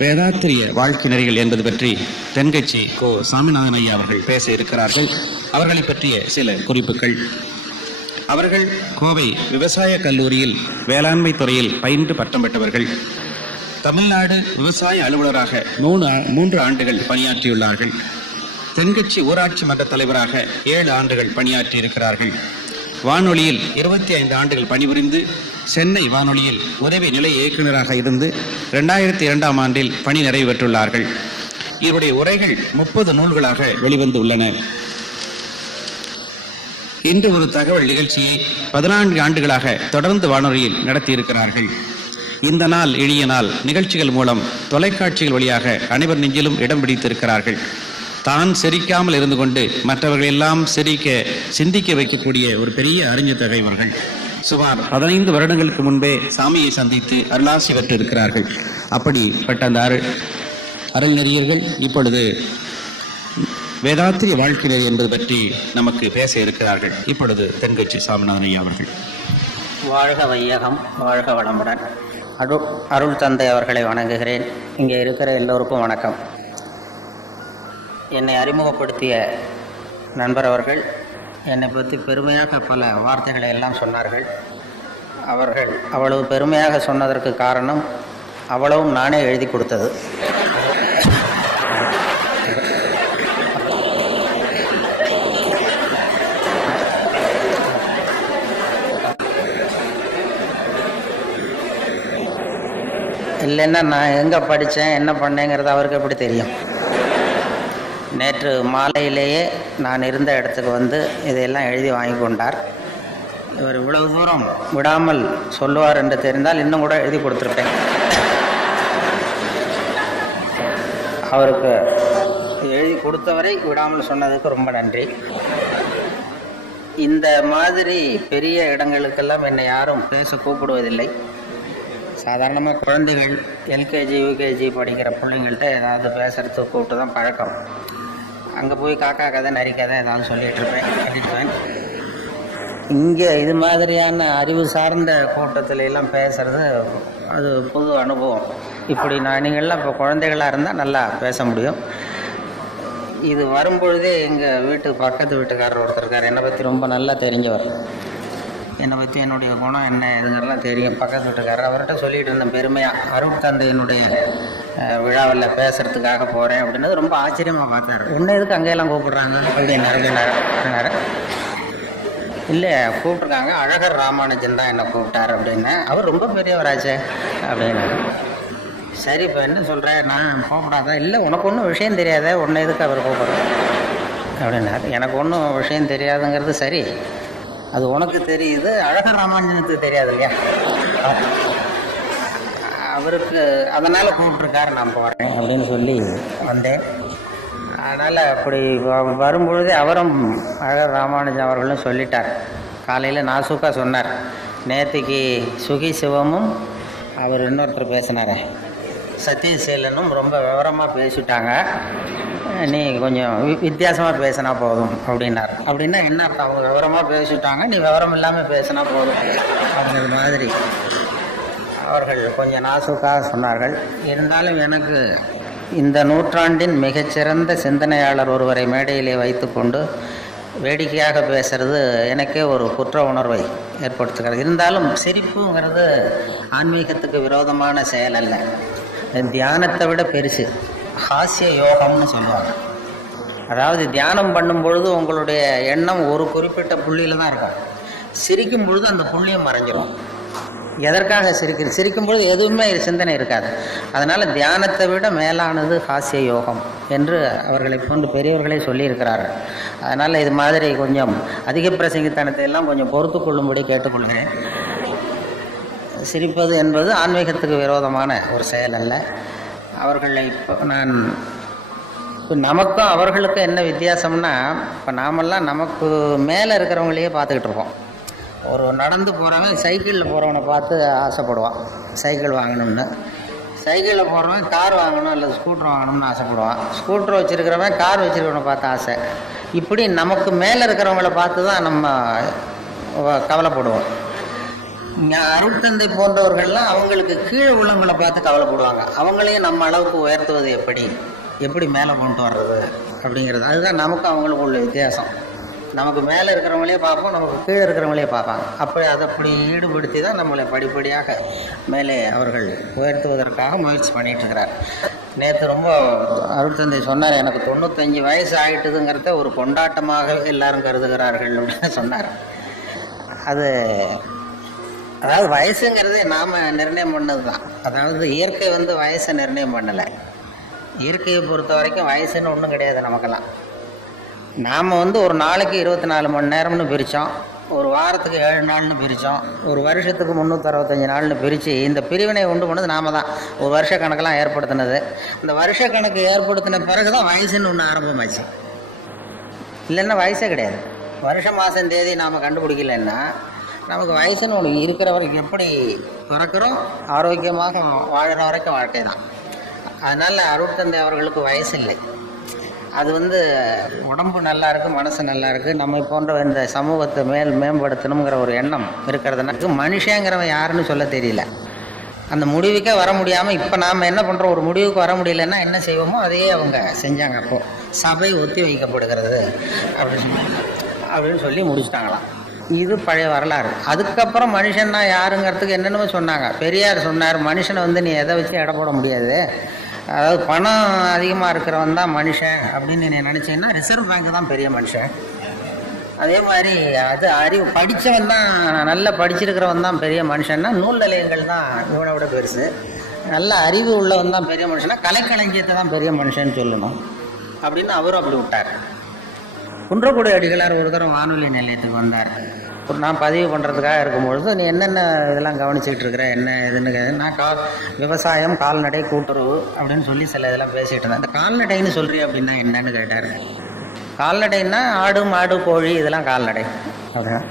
வேதாத்திரிய வாழ்க்கை நெறிகள் என்பது பற்றி தென்கட்சி கோ சாமிநாதன் ஐயா அவர்கள் பேச இருக்கிறார்கள். அவர்களை பற்றிய சில குறிப்புகள். அவர்கள் கோவை விவசாய கல்லூரியில் வேளாண்மை துறையில் பயின்று பட்டம் பெற்றவர்கள். தமிழ்நாடு விவசாய அலுவலராக 3 ஆண்டுகள் பணியாற்றியுள்ளார்கள். தென்கட்சி ஊராட்சி மன்ற தலைவராக 7 ஆண்டுகள் பணியாற்றி இருக்கிறார்கள். வானொலியில் 25 ஆண்டுகள் பணிபுரிந்து சென்னை வானொலியில் உதவி நிலை இயக்குநராக இருந்து 2002ஆம் ஆண்டில் பணி நிறைவு பெற்றுள்ளார்கள். இவருடைய உரைகள் 30 நூல்களாக வெளிவந்து உள்ளன. இன்று ஒரு தகவல் நிகழ்ச்சியை 14 ஆண்டுகளாக தொடர்ந்து வானொலியில் நடத்தியிருக்கிறார்கள். இந்த நாள் எளிய நாள் நிகழ்ச்சிகள் மூலம் தொலைக்காட்சிகள் வழியாக அனைவர் நெஞ்சிலும் இடம் பிடித்திருக்கிறார்கள். தான் சிரிக்காமல் இருந்து கொண்டு மற்றவர்கள் எல்லாம் சிந்திக்க வைக்கக்கூடிய ஒரு பெரிய அறிஞர் இவர்கள். சுமார் 15 வருடங்களுக்கு முன்பே சாமியை சந்தித்து அருளாசி பெற்றிருக்கிறார்கள். அப்படிப்பட்ட அந்த அருள்நெறியர்கள் இப்பொழுது வேதாத்திரிய வாழ்க்கை நெறி என்பது பற்றி நமக்கு பேச இருக்கிறார்கள். இப்பொழுது தென்கட்சி சாமிநாதன் ஐயா அவர்கள். வாழ்க வையகம், வாழ்க வளமுடன். அருள் தந்தை அவர்களை வணங்குகிறேன். இங்கே இருக்கிற எல்லோருக்கும் வணக்கம். என்னை அறிமுகப்படுத்திய நண்பர் அவர்கள் என்னை பற்றி பெருமையாக பல வார்த்தைகளை எல்லாம் சொன்னார்கள். அவர்கள் அவ்வளவு பெருமையாக சொன்னதற்கு காரணம் அவ்வளவும் நானே எழுதி கொடுத்தது. இல்லைன்னா நான் எங்கே படித்தேன் என்ன பண்ணேங்கிறது அவருக்கு எப்படி தெரியும்? நேற்று மாலையிலேயே நான் இருந்த இடத்துக்கு வந்து இதையெல்லாம் எழுதி வாங்கி கொண்டார். இவர் இவ்வளவு தூரம் விடாமல் சொல்லுவார் என்று தெரிந்தால் இன்னும் கூட எழுதி கொடுத்துருப்பேன். அவருக்கு எழுதி கொடுத்தவரை விடாமல் சொன்னதுக்கு ரொம்ப நன்றி. இந்த மாதிரி பெரிய இடங்களுக்கெல்லாம் என்னை யாரும் பேச கூப்பிடுவதில்லை. சாதாரணமாக குழந்தைகள் எல்கேஜி யூகேஜி படிக்கிற பிள்ளைங்கள்ட்ட ஏதாவது பேசுகிறதுக்கு கூப்பிட்டு தான் பழக்கம். அங்கே போய் காக்கா கதை நரிக்கதை ஏதாவது சொல்லிட்டுருப்பேன். இங்கே இது மாதிரியான அறிவு சார்ந்த கூட்டத்துல எல்லாம் பேசுறது அது புது அனுபவம். இப்படி நீங்கள்லாம் இப்போ குழந்தைகளாக இருந்தால் நல்லா பேச முடியும். இது வரும்பொழுதே எங்கள் பக்கத்து வீட்டுக்காரர் ஒருத்தர் இருக்கார். என்னை பற்றி ரொம்ப நல்லா தெரிஞ்சவர். என்னை பற்றி என்னுடைய குணம் என்ன இதுங்கெல்லாம் தெரியும். பக்கத்து வீட்டுக்காரர் அவர்கிட்ட சொல்லிகிட்டு இருந்தேன் பெருமையாக, அருள் தந்தையினுடைய விழாவில் பேசுகிறதுக்காக போகிறேன் அப்படின்னது ரொம்ப ஆச்சரியமாக பார்த்தார். என்ன எதுக்கு அங்கெல்லாம் கூப்பிடுறாங்க அப்படின்னாரு. இல்லை கூப்பிட்ருக்காங்க, அழகர் ராமானுஜன் தான் என்னை கூப்பிட்டார் அப்படின்னு. அவர் ரொம்ப பெரியவராச்சே அப்படின்னாரு. சரி இப்போ என்ன சொல்கிறேன், நான் கூப்பிடாதா? இல்லை உனக்கு ஒன்றும் விஷயம் தெரியாத, உன்னை எதுக்கு அவர் கூப்பிட்றேன் அப்படின்னாரு. எனக்கு ஒன்றும் விஷயம் தெரியாதுங்கிறது சரி, அது உனக்கு தெரியுது, அழகர் ராமானுஜனுக்கு தெரியாது இல்லையா? அவருக்கு அதனால் கூப்பிட்ருக்காரு, நான் போகிறேன் அப்படின்னு சொல்லி வந்தேன். அதனால் அப்படி வரும்பொழுதே அவரும் அழகர் ராமானுஜன் அவர்களும் சொல்லிட்டார். காலையில் நாசுக்கா சொன்னார். நேற்றுக்கு சுகி சிவமும் அவர் இன்னொருத்தர் பேசினார் சத்யசீலனும் ரொம்ப விவரமாக பேசிட்டாங்க, நீ கொஞ்சம் வித்தியாசமாக பேசினா போதும் அப்படின்னார். அப்படின்னா என்ன அர்த்தம்? அவங்க விவரமாக பேசிட்டாங்க, நீ விவரம் இல்லாமல் பேசினா போதும் அப்படிங்கிற மாதிரி அவர்கள் கொஞ்சம் நாசுக்காக சொன்னார்கள். இருந்தாலும் எனக்கு இந்த நூற்றாண்டின் மிகச்சிறந்த சிந்தனையாளர் ஒருவரை மேடையிலே வைத்து கொண்டு வேடிக்கையாக பேசுறது எனக்கே ஒரு குற்ற உணர்வை ஏற்படுத்துகிறது. இருந்தாலும் சிரிப்புங்கிறது ஆன்மீகத்துக்கு விரோதமான செயல் அல்ல, தியானத்தை விட பெருசு. ஹாஸ்ய யோகம்னு சொல்லுவாங்க. அதாவது தியானம் பண்ணும் பொழுது உங்களுடைய எண்ணம் ஒரு குறிப்பிட்ட புள்ளியில் தான் இருக்கும். சிரிக்கும் பொழுது அந்த புள்ளியும் மறைஞ்சிடும். எதற்காக சிரிக்கும் பொழுது எதுவுமே சிந்தனை இருக்காது. அதனால் தியானத்தை விட மேலானது ஹாஸ்ய யோகம் என்று அவர்களை போன்று பெரியவர்களே சொல்லியிருக்கிறார்கள். அதனால் இது மாதிரி கொஞ்சம் அதிக பிரசங்கித்தனத்தை எல்லாம் கொஞ்சம் பொறுத்து கொள்ளும்படி கேட்டுக்கொள்கிறேன். சிரிப்பது என்பது ஆன்மீகத்துக்கு விரோதமான ஒரு செயல் அல்ல. அவர்களை இப்போ நமக்கும் அவர்களுக்கும் என்ன வித்தியாசம்னா, இப்போ நாமெல்லாம் நமக்கு மேலே இருக்கிறவங்களையே பார்த்துக்கிட்டு இருக்கோம். ஒரு நடந்து போகிறவன் சைக்கிளில் போகிறவனை பார்த்து ஆசைப்படுவான் சைக்கிள் வாங்கணும்னு. சைக்கிளில் போகிறவன் கார் வாங்கணும் அல்லது ஸ்கூட்டர் வாங்கணும்னு ஆசைப்படுவான். ஸ்கூட்டர் வச்சுருக்கிறவன் கார் வச்சுருக்கிறவனை பார்த்து ஆசை. இப்படி நமக்கு மேலே இருக்கிறவங்கள பார்த்து தான் நம்ம கவலைப்படுவோம். அருட்தந்தை போன்றவர்கள்லாம் அவங்களுக்கு கீழே உள்ளவங்களை பார்த்து கவலைப்படுவாங்க. அவங்களையும் நம்ம அளவுக்கு உயர்த்துவது எப்படி மேலே கொண்டு வர்றது அப்படிங்கிறது. அதுதான் நமக்கு அவங்களுக்கு உள்ள வித்தியாசம். நமக்கு மேலே இருக்கிறவங்களே பார்ப்போம், நமக்கு கீழே இருக்கிறவங்களே பார்ப்பாங்க. அப்படி ஈடுபடுத்தி தான் நம்மளை படிப்படியாக மேலே அவர்கள் உயர்த்துவதற்காக முயற்சி பண்ணிட்டு இருக்கிறார். நேற்று ரொம்ப அருட்தந்தை சொன்னார், எனக்கு 95 வயசு ஆகிட்டுதுங்கிறத ஒரு கொண்டாட்டமாக எல்லாரும் கருதுகிறார்கள் அப்படின்னு சொன்னார். அதாவது வயசுங்கிறது நாம் நிர்ணயம் பண்ணது தான். அதாவது இயற்கை வயசை நிர்ணயம் பண்ணலை. இயற்கையை பொறுத்த வரைக்கும் வயசுன்னு ஒன்றும் கிடையாது நமக்கெல்லாம். நாம் ஒரு நாளைக்கு 24 மணி நேரம்னு பிரித்தோம், ஒரு வாரத்துக்கு 7 நாள்னு பிரித்தோம், ஒரு வருஷத்துக்கு 365 நாள்னு பிரித்து இந்த பிரிவினை உண்டு பண்ணது நாம தான். ஒரு வருஷ கணக்கெல்லாம் ஏற்படுத்தினது. இந்த வருஷ கணக்கு ஏற்படுத்தின பிறகு தான் வயசுன்னு ஒன்று ஆரம்பமாச்சு. இல்லைன்னா வயசே கிடையாது. வருஷம் மாதம் தேதி நாம் கண்டுபிடிக்கலன்னா நமக்கு வயசுன்னு ஒன்று இருக்கிற வரைக்கும் எப்படி பிறக்கிறோம், ஆரோக்கியமாக வாழ்கிற வரைக்கும் வாழ்க்கை தான். அதனால் அருட்தந்தை அவர்களுக்கு வயசு இல்லை. அது உடம்பு நல்லா இருக்குது, மனசு நல்லா இருக்குது, நம்ம போன்ற இந்த சமூகத்தை மேம்படுத்தணுங்கிற ஒரு எண்ணம் இருக்கிறதுனால மனுஷங்கிறவன் யாருன்னு சொல்ல தெரியல. அந்த முடிவுக்கே வர முடியாமல் இப்போ நாம் என்ன பண்ணுறோம், ஒரு முடிவுக்கு வர முடியலன்னா என்ன செய்வோமோ அதையே அவங்க செஞ்சாங்க. அப்போது சபை ஒத்தி வைக்கப்படுகிறது அப்படின்னு சொல்லி முடிச்சிட்டாங்களாம். இது பழைய வரலாறு. அதுக்கப்புறம் மனுஷன்னா யாருங்கிறதுக்கு என்னென்னமோ சொன்னாங்க. பெரியார் சொன்னார், மனுஷனை நீ எதை வச்சு எடை போட முடியாது, அதாவது பணம் அதிகமாக இருக்கிறவன் தான் மனுஷன் அப்படின்னு நீ நினச்சேன்னா ரிசர்வ் பேங்க் தான் பெரிய மனுஷன். அதே மாதிரி அறிவு படித்தவன் தான், நல்லா படிச்சிருக்கிறவன் தான் பெரிய மனுஷன்னா நூல் நிலையங்கள் தான் இவனை விட பெருசு. நல்ல அறிவு உள்ளவன் தான் பெரிய மனுஷனா கலைக்களஞ்சியத்தை தான் பெரிய மனுஷன்னு சொல்லணும் அப்படின்னு அவரும் அப்படி விட்டார். குன்றக்குடி அடிகளார் ஒரு தரம் வானொலி நிலையத்துக்கு வந்தார். நான் பதிவு பண்ணுறதுக்காக இருக்கும்பொழுது, நீ என்னென்ன இதெல்லாம் கவனிச்சிட்டு இருக்கிற, என்ன இதுன்னு நான் விவசாயம், கால்நடை, கூட்டுறவு அப்படின்னு சொல்லி சில இதெல்லாம் பேசிகிட்டு இருந்தேன். அந்த கால்நடைன்னு சொல்கிறீ அப்படின்னா என்னன்னு கேட்டார். கால்நடைன்னா ஆடு, மாடு, கோழி இதெல்லாம் கால்நடை அப்படின்னா.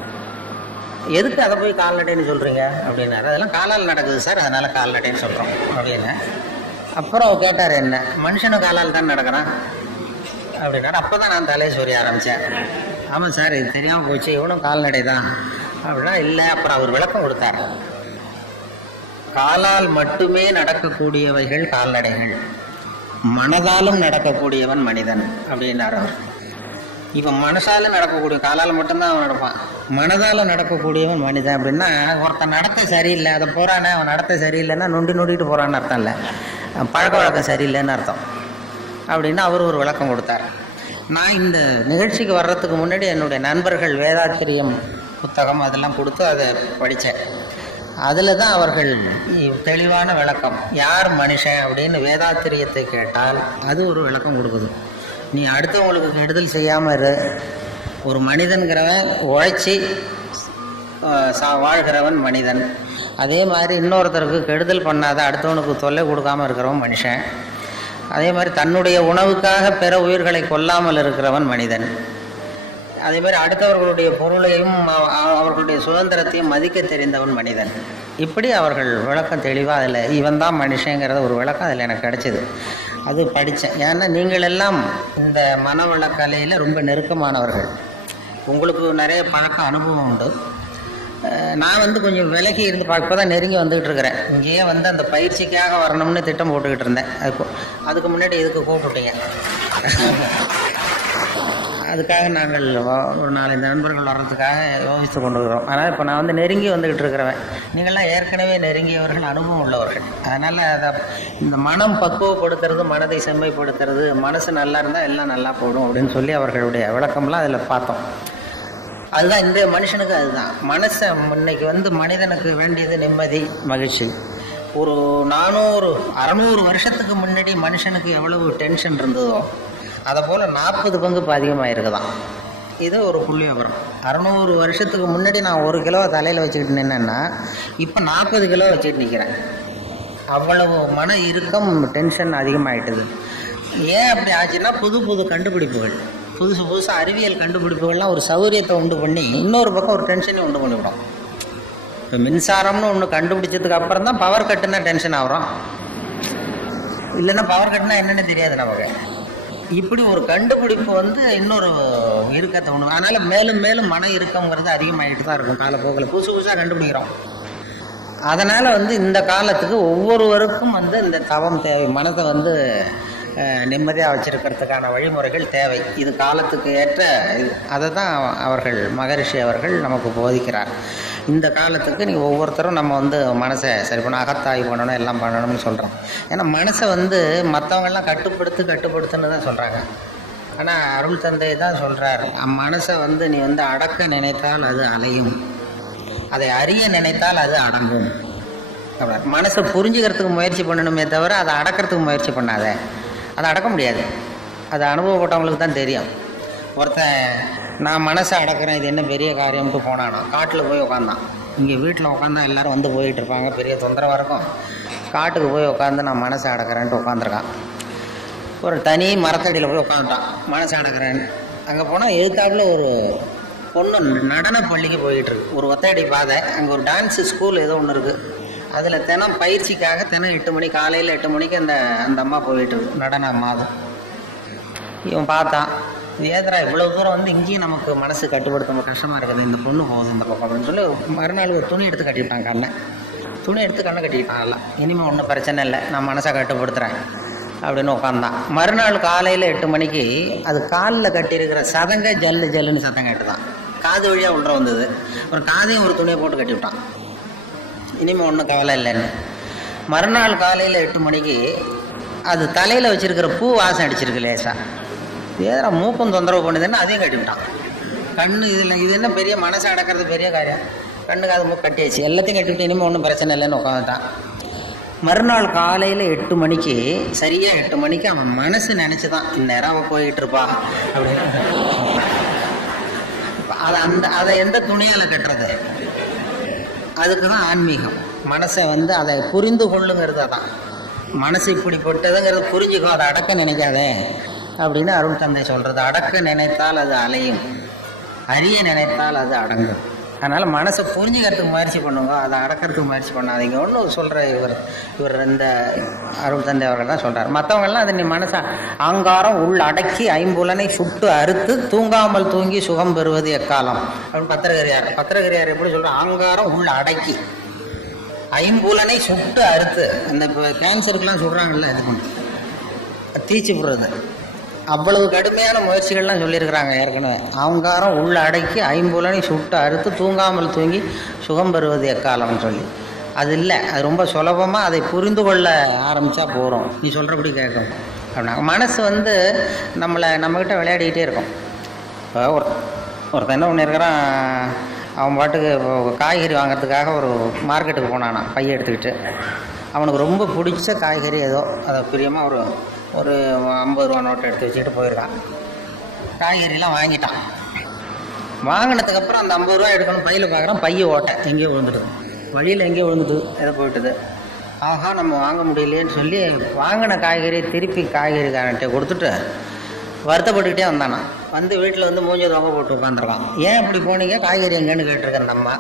எதுக்கு அதை போய் கால்நடைன்னு சொல்கிறீங்க அப்படின்னாரு. அதெல்லாம் காலால் நடக்குது சார், அதனால் கால்நடைன்னு சொல்கிறோம் அப்படின்னு. அப்புறம் கேட்டார், என்ன மனுஷனும் காலால் தான் நடக்கிறான் அப்படின்னாரு. அப்போ தான் நான் தலையை சொரிய ஆரம்பித்தேன். ஆமாம் சார், இது தெரியாமல் போச்சு, இவனும் கால்நடை தான் அப்படின்னா. இல்லை, அப்புறம் அவர் விளக்கம் கொடுத்தார். காலால் மட்டுமே நடக்கக்கூடியவைகள் கால்நடைகள், மனதாலும் நடக்கக்கூடியவன் மனிதன் அப்படின்னார் அவர். இப்போ மனசால நடக்கக்கூடிய, காலால் மட்டும்தான் அவன் நடப்பான், மனதால நடக்கக்கூடியவன் மனிதன் அப்படின்னா ஒருத்தன் நடத்தை சரியில்லை, அதை போகிறானே அவன் நடத்தை சரியில்லைன்னா நொண்டிட்டு போகிறான்னு அர்த்தம் இல்லை, பழக்க வழக்கம் சரியில்லைன்னு அர்த்தம் அப்படின்னு அவர் ஒரு விளக்கம் கொடுத்தார். நான் இந்த நிகழ்ச்சிக்கு வர்றதுக்கு முன்னாடி என்னுடைய நண்பர்கள் வேதாத்திரியம் புத்தகம் அதெல்லாம் கொடுத்து அதை படித்தேன். அதில் தான் அவர்கள் தெளிவான விளக்கம், யார் மனுஷன் அப்படின்னு வேதாத்திரியத்தை கேட்டால் அது ஒரு விளக்கம் கொடுக்குது. நீ அடுத்தவங்களுக்கு கெடுதல் செய்யாமல் இரு, ஒரு மனிதன்கிறவன் உழைச்சி வாழ்கிறவன் மனிதன். அதே மாதிரி இன்னொருத்தருக்கு கெடுதல் பண்ணாத, அடுத்தவனுக்கு தொல்லை கொடுக்காமல் இருக்கிறவன் மனுஷன். அதே மாதிரி தன்னுடைய உணவுக்காக பிற உயிர்களை கொல்லாமல் இருக்கிறவன் மனிதன். அதே மாதிரி அடுத்தவர்களுடைய பொருளையும் அவர்களுடைய சுதந்திரத்தையும் மதிக்க தெரிந்தவன் மனிதன். இப்படி அவர்கள் விளக்கம் தெளிவாக அதில் இவன் தான் மனுஷங்கிறத ஒரு விளக்கம் அதில் எனக்கு கிடைச்சிது. அது படித்தேன். ஏன்னா நீங்கள் எல்லாம் இந்த மனவளக்கலையில் ரொம்ப நெருக்கமானவர்கள், உங்களுக்கு நிறைய பழக்க அனுபவம் உண்டு. நான் கொஞ்சம் விலகி இருந்து இப்போ தான் நெருங்கி வந்துக்கிட்டு இருக்கிறேன். இங்கேயே அந்த பயிற்சிக்காக வரணும்னு திட்டம் போட்டுக்கிட்டு இருந்தேன். அதுக்கு முன்னாடி இதுக்கு கூப்பிட்டீங்க. அதுக்காக நாங்கள் ஒரு 4-5 நண்பர்கள் வர்றதுக்காக யோசித்து கொண்டு இருக்கிறோம். அதனால் இப்போ நான் நெருங்கி வந்துக்கிட்டு இருக்கிறவன். நீங்கள்லாம் ஏற்கனவே நெருங்கியவர்கள், அனுபவம் உள்ளவர்கள். அதனால் அதை இந்த மனம் பக்குவப்படுத்துறது, மனதை செம்மைப்படுத்துறது, மனசு நல்லா இருந்தால் எல்லாம் நல்லா போடும் அப்படின்னு சொல்லி அவர்களுடைய விளக்கம்லாம் அதில் பார்த்தோம். அதுதான் இன்றைய மனுஷனுக்கு, அதுதான் மனசை இன்னைக்கு மனிதனுக்கு வேண்டியது நிம்மதி, மகிழ்ச்சி. ஒரு 400-600 வருஷத்துக்கு முன்னாடி மனுஷனுக்கு எவ்வளவு டென்ஷன் இருந்ததோ அதை போல் 40 பங்கு இப்போ அதிகமாக இருக்குதான். இது ஒரு புள்ளி விவரம். 600 வருஷத்துக்கு முன்னாடி நான் 1 கிலோ தலையில் வச்சுக்கிட்டு நின்னேன்னா இப்போ 40 கிலோ வச்சுக்கிட்டு நிற்கிறேன். அவ்வளவு மன இறுக்கம், டென்ஷன் அதிகமாகிட்டுது. ஏன் அப்படி ஆச்சுன்னா புது கண்டுபிடிப்புகள், புதுசாக அறிவியல் கண்டுபிடிப்புகள்லாம் ஒரு சௌகரியத்தை உண்டு பண்ணி இன்னொரு பக்கம் ஒரு டென்ஷனை உண்டு பண்ணிவிடும். இப்போ மின்சாரம்னு ஒன்று கண்டுபிடிச்சதுக்கு அப்புறம் தான் பவர் கட்டுனா டென்ஷன் ஆகிறோம். இல்லைன்னா பவர் கட்டுனா என்னென்னு தெரியாது நமக்கு. இப்படி ஒரு கண்டுபிடிப்பு இன்னொரு இறுக்கத்தை உண்டு. அதனால் மேலும் மேலும் மன இறுக்கங்கிறது அதிகமாகிட்டு தான் இருக்கும். காலப்போக்கில் புதுசாக கண்டுபிடிக்கிறோம். அதனால் இந்த காலத்துக்கு ஒவ்வொருவருக்கும் இந்த தவம் தேவை. மனதை நிம்மதியாக வச்சிருக்கிறதுக்கான வழிமுறைகள் தேவை. இது காலத்துக்கு ஏற்ற அதை தான் அவர்கள் மகரிஷி அவர்கள் நமக்கு போதிக்கிறார். இந்த காலத்துக்கு நீ ஒவ்வொருத்தரும் நம்ம மனசை சரி பண்ண அகத்தாய்வு பண்ணணும், எல்லாம் பண்ணணும்னு சொல்கிறோம். ஏன்னா மனசை மற்றவங்கெல்லாம் கட்டுப்படுத்துன்னு தான் சொல்கிறாங்க. ஆனால் அருள் தந்தை தான் சொல்கிறார், மனசை நீ அடக்க நினைத்தால் அது அலையும், அதை அறிய நினைத்தால் அது அடங்கும். மனசை புரிஞ்சுக்கிறதுக்கு முயற்சி பண்ணணுமே தவிர அதை அடக்கிறதுக்கு முயற்சி பண்ணாத. அதை அடக்க முடியாது. அது அனுபவப்பட்டவங்களுக்கு தான் தெரியும். ஒருத்தன் நான் மனசை அடக்கிறேன், இது என்ன பெரிய காரியம்ட்டு போனானா காட்டில் போய் உட்காந்தான். இங்கே வீட்டில் உட்காந்தா எல்லோரும் போயிட்டு இருப்பாங்க, பெரிய தொந்தரவாக இருக்கும். காட்டுக்கு போய் உட்காந்து நான் மனசை அடக்கிறேன்ட்டு உட்காந்துருக்கான். ஒரு தனி மரத்தடியில் போய் உட்காந்துட்டான், மனசை அடக்கிறேன்னு. அங்கே போனால் எதுக்காட்டில் ஒரு பொண்ணு நடன பள்ளிக்கு போயிட்டு இருக்கு. ஒரு ஒத்தையடி பாதை, அங்கே ஒரு டான்ஸு ஸ்கூல் ஏதோ ஒன்று இருக்குது. அதில் தினம் பயிற்சிக்காக தினம் 8 மணி, காலையில் 8 மணிக்கு அந்த அம்மா போயிட்டு இருக்கு, நடன மாதம். இவன் பார்த்தான், ஏதரா இவ்வளோ தூரம் இங்கேயும் நமக்கு மனசு கட்டுப்படுத்த கஷ்டமாக இருக்குது, இந்த பொண்ணு போகுது இந்த பக்கம் அப்படின்னு சொல்லி மறுநாள் ஒரு துணி எடுத்து கட்டிவிட்டான். துணி எடுத்து கண்ணை கட்டிக்கிட்டான். எல்லாம் இனிமேல் ஒன்றும் பிரச்சனை இல்லை, நான் மனசை கட்டுப்படுத்துகிறேன் அப்படின்னு உட்காந்தான். மறுநாள் காலையில் 8 மணிக்கு அது காலில் கட்டியிருக்கிற சதங்க ஜல்லுன்னு சத்தம் கேட்டுதான். காது வழியாக உள்ள வந்தது. ஒரு காதையும் ஒரு துணியை போட்டு கட்டிவிட்டான். இனிமேல் ஒன்றும் கவலை இல்லைன்னு. மறுநாள் காலையில் 8 மணிக்கு அது தலையில் வச்சுருக்கிற பூ வாசம் அடிச்சிருக்கு லேசா. ஏதா மூக்கும் தொந்தரவு பண்ணுதுன்னு அதையும் கட்டிவிட்டான். கண்ணு இது என்ன பெரிய மனசை அடக்கிறது பெரிய காரியம். கண்ணுக்கு அது மூக்கு கட்டியாச்சு, எல்லாத்தையும் கட்டிவிட்டு இனிமேல் ஒன்றும் பிரச்சனை இல்லைன்னு உட்காந்துட்டான். மறுநாள் காலையில் 8 மணிக்கு சரியாக 8 மணிக்கு அவன் மனசு நினச்சிதான் இந்நேரம் அவன் போயிட்டு இருப்பா அப்படின்னு. அதை எந்த துணியால் கட்டுறது? அதுக்கு தான் ஆன்மீகம். மனசை அதை புரிந்து கொள்ளுங்கிறது. அதான் மனசு இப்படிப்பட்டதுங்கிறது புரிஞ்சுக்கோ, அதை அடக்க நினைக்காதே அப்படின்னு அருள் தந்தை சொல்கிறது. அடக்க நினைத்தால் அது அலையும், அறிய நினைத்தால் அது அடங்கும். அதனால் மனசை புரிஞ்சுக்கிறதுக்கு முயற்சி பண்ணுங்க, அதை அடக்கிறதுக்கு முயற்சி பண்ணாதீங்க. ஒன்று சொல்கிற இவர் இந்த அருள் தந்தை அவர்கள் தான் சொல்கிறார். மற்றவங்கெல்லாம் அதை நீ மனசை ஆங்காரம் உள் அடக்கி ஐம்புலனை சுட்டு அறுத்து தூங்காமல் தூங்கி சுகம் பெறுவது எக்காலம் அப்படின்னு பத்திரகிரியார் எப்படி சொல்கிறார்? ஆங்காரம் உள் அடக்கி ஐம்புலனை சுட்டு அறுத்து. அந்த இப்போ கேன்சருக்கெல்லாம் சொல்கிறாங்கல்ல, இது பண்ணி தீச்சு விடுறது, அவ்வளவு கடுமையான முயற்சிகள்லாம் சொல்லியிருக்கிறாங்க ஏற்கனவே. ஆங்காரம் உள்ள அடக்கி ஐம்புலனை சுட்டு அறுத்து தூங்காமல் தூங்கி சுகம் பெறுவது எக்காலம்னு சொல்லி. அது இல்லை, அது ரொம்ப சுலபமாக அதை புரிந்து கொள்ள ஆரம்பித்தா போகிறோம், நீ சொல்கிறபடி கேட்கும் அப்படின்னா. மனசு நம்மக்கிட்ட விளையாடிக்கிட்டே இருக்கும். இப்போ ஒருத்தன் என்ன பண்ணியிருக்கிறான், அவன் பாட்டுக்கு காய்கறி வாங்கிறதுக்காக ஒரு மார்க்கெட்டுக்கு போனானா பைய எடுத்துக்கிட்டு. அவனுக்கு ரொம்ப பிடிச்ச காய்கறி ஏதோ அதை பிரியமாக ஒரு 50 ரூபா நோட்டை எடுத்து வச்சுக்கிட்டு போயிருக்கான். காய்கறிலாம் வாங்கிட்டான். வாங்கினதுக்கப்புறம் அந்த 50 ரூபா எடுக்கணும், பையில் பார்க்குறான், பைய ஓட்டை எங்கேயோ விழுந்துடுது, வழியில் எங்கேயோ விழுந்துட்டு எதை போயிட்டுது. ஆஹா நம்ம வாங்க முடியலேன்னு சொல்லி வாங்கின காய்கறியை திருப்பி காய்கறிக்காரன்ட்டே கொடுத்துட்டு வருத்தப்பட்டுக்கிட்டே வந்தானா. வீட்டில் மூஞ்சி தொங்க போட்டு உட்காந்துருக்கான். ஏன் இப்படி போனீங்க, காய்கறி எங்கேன்னு கேட்டிருக்கேன். நம்ம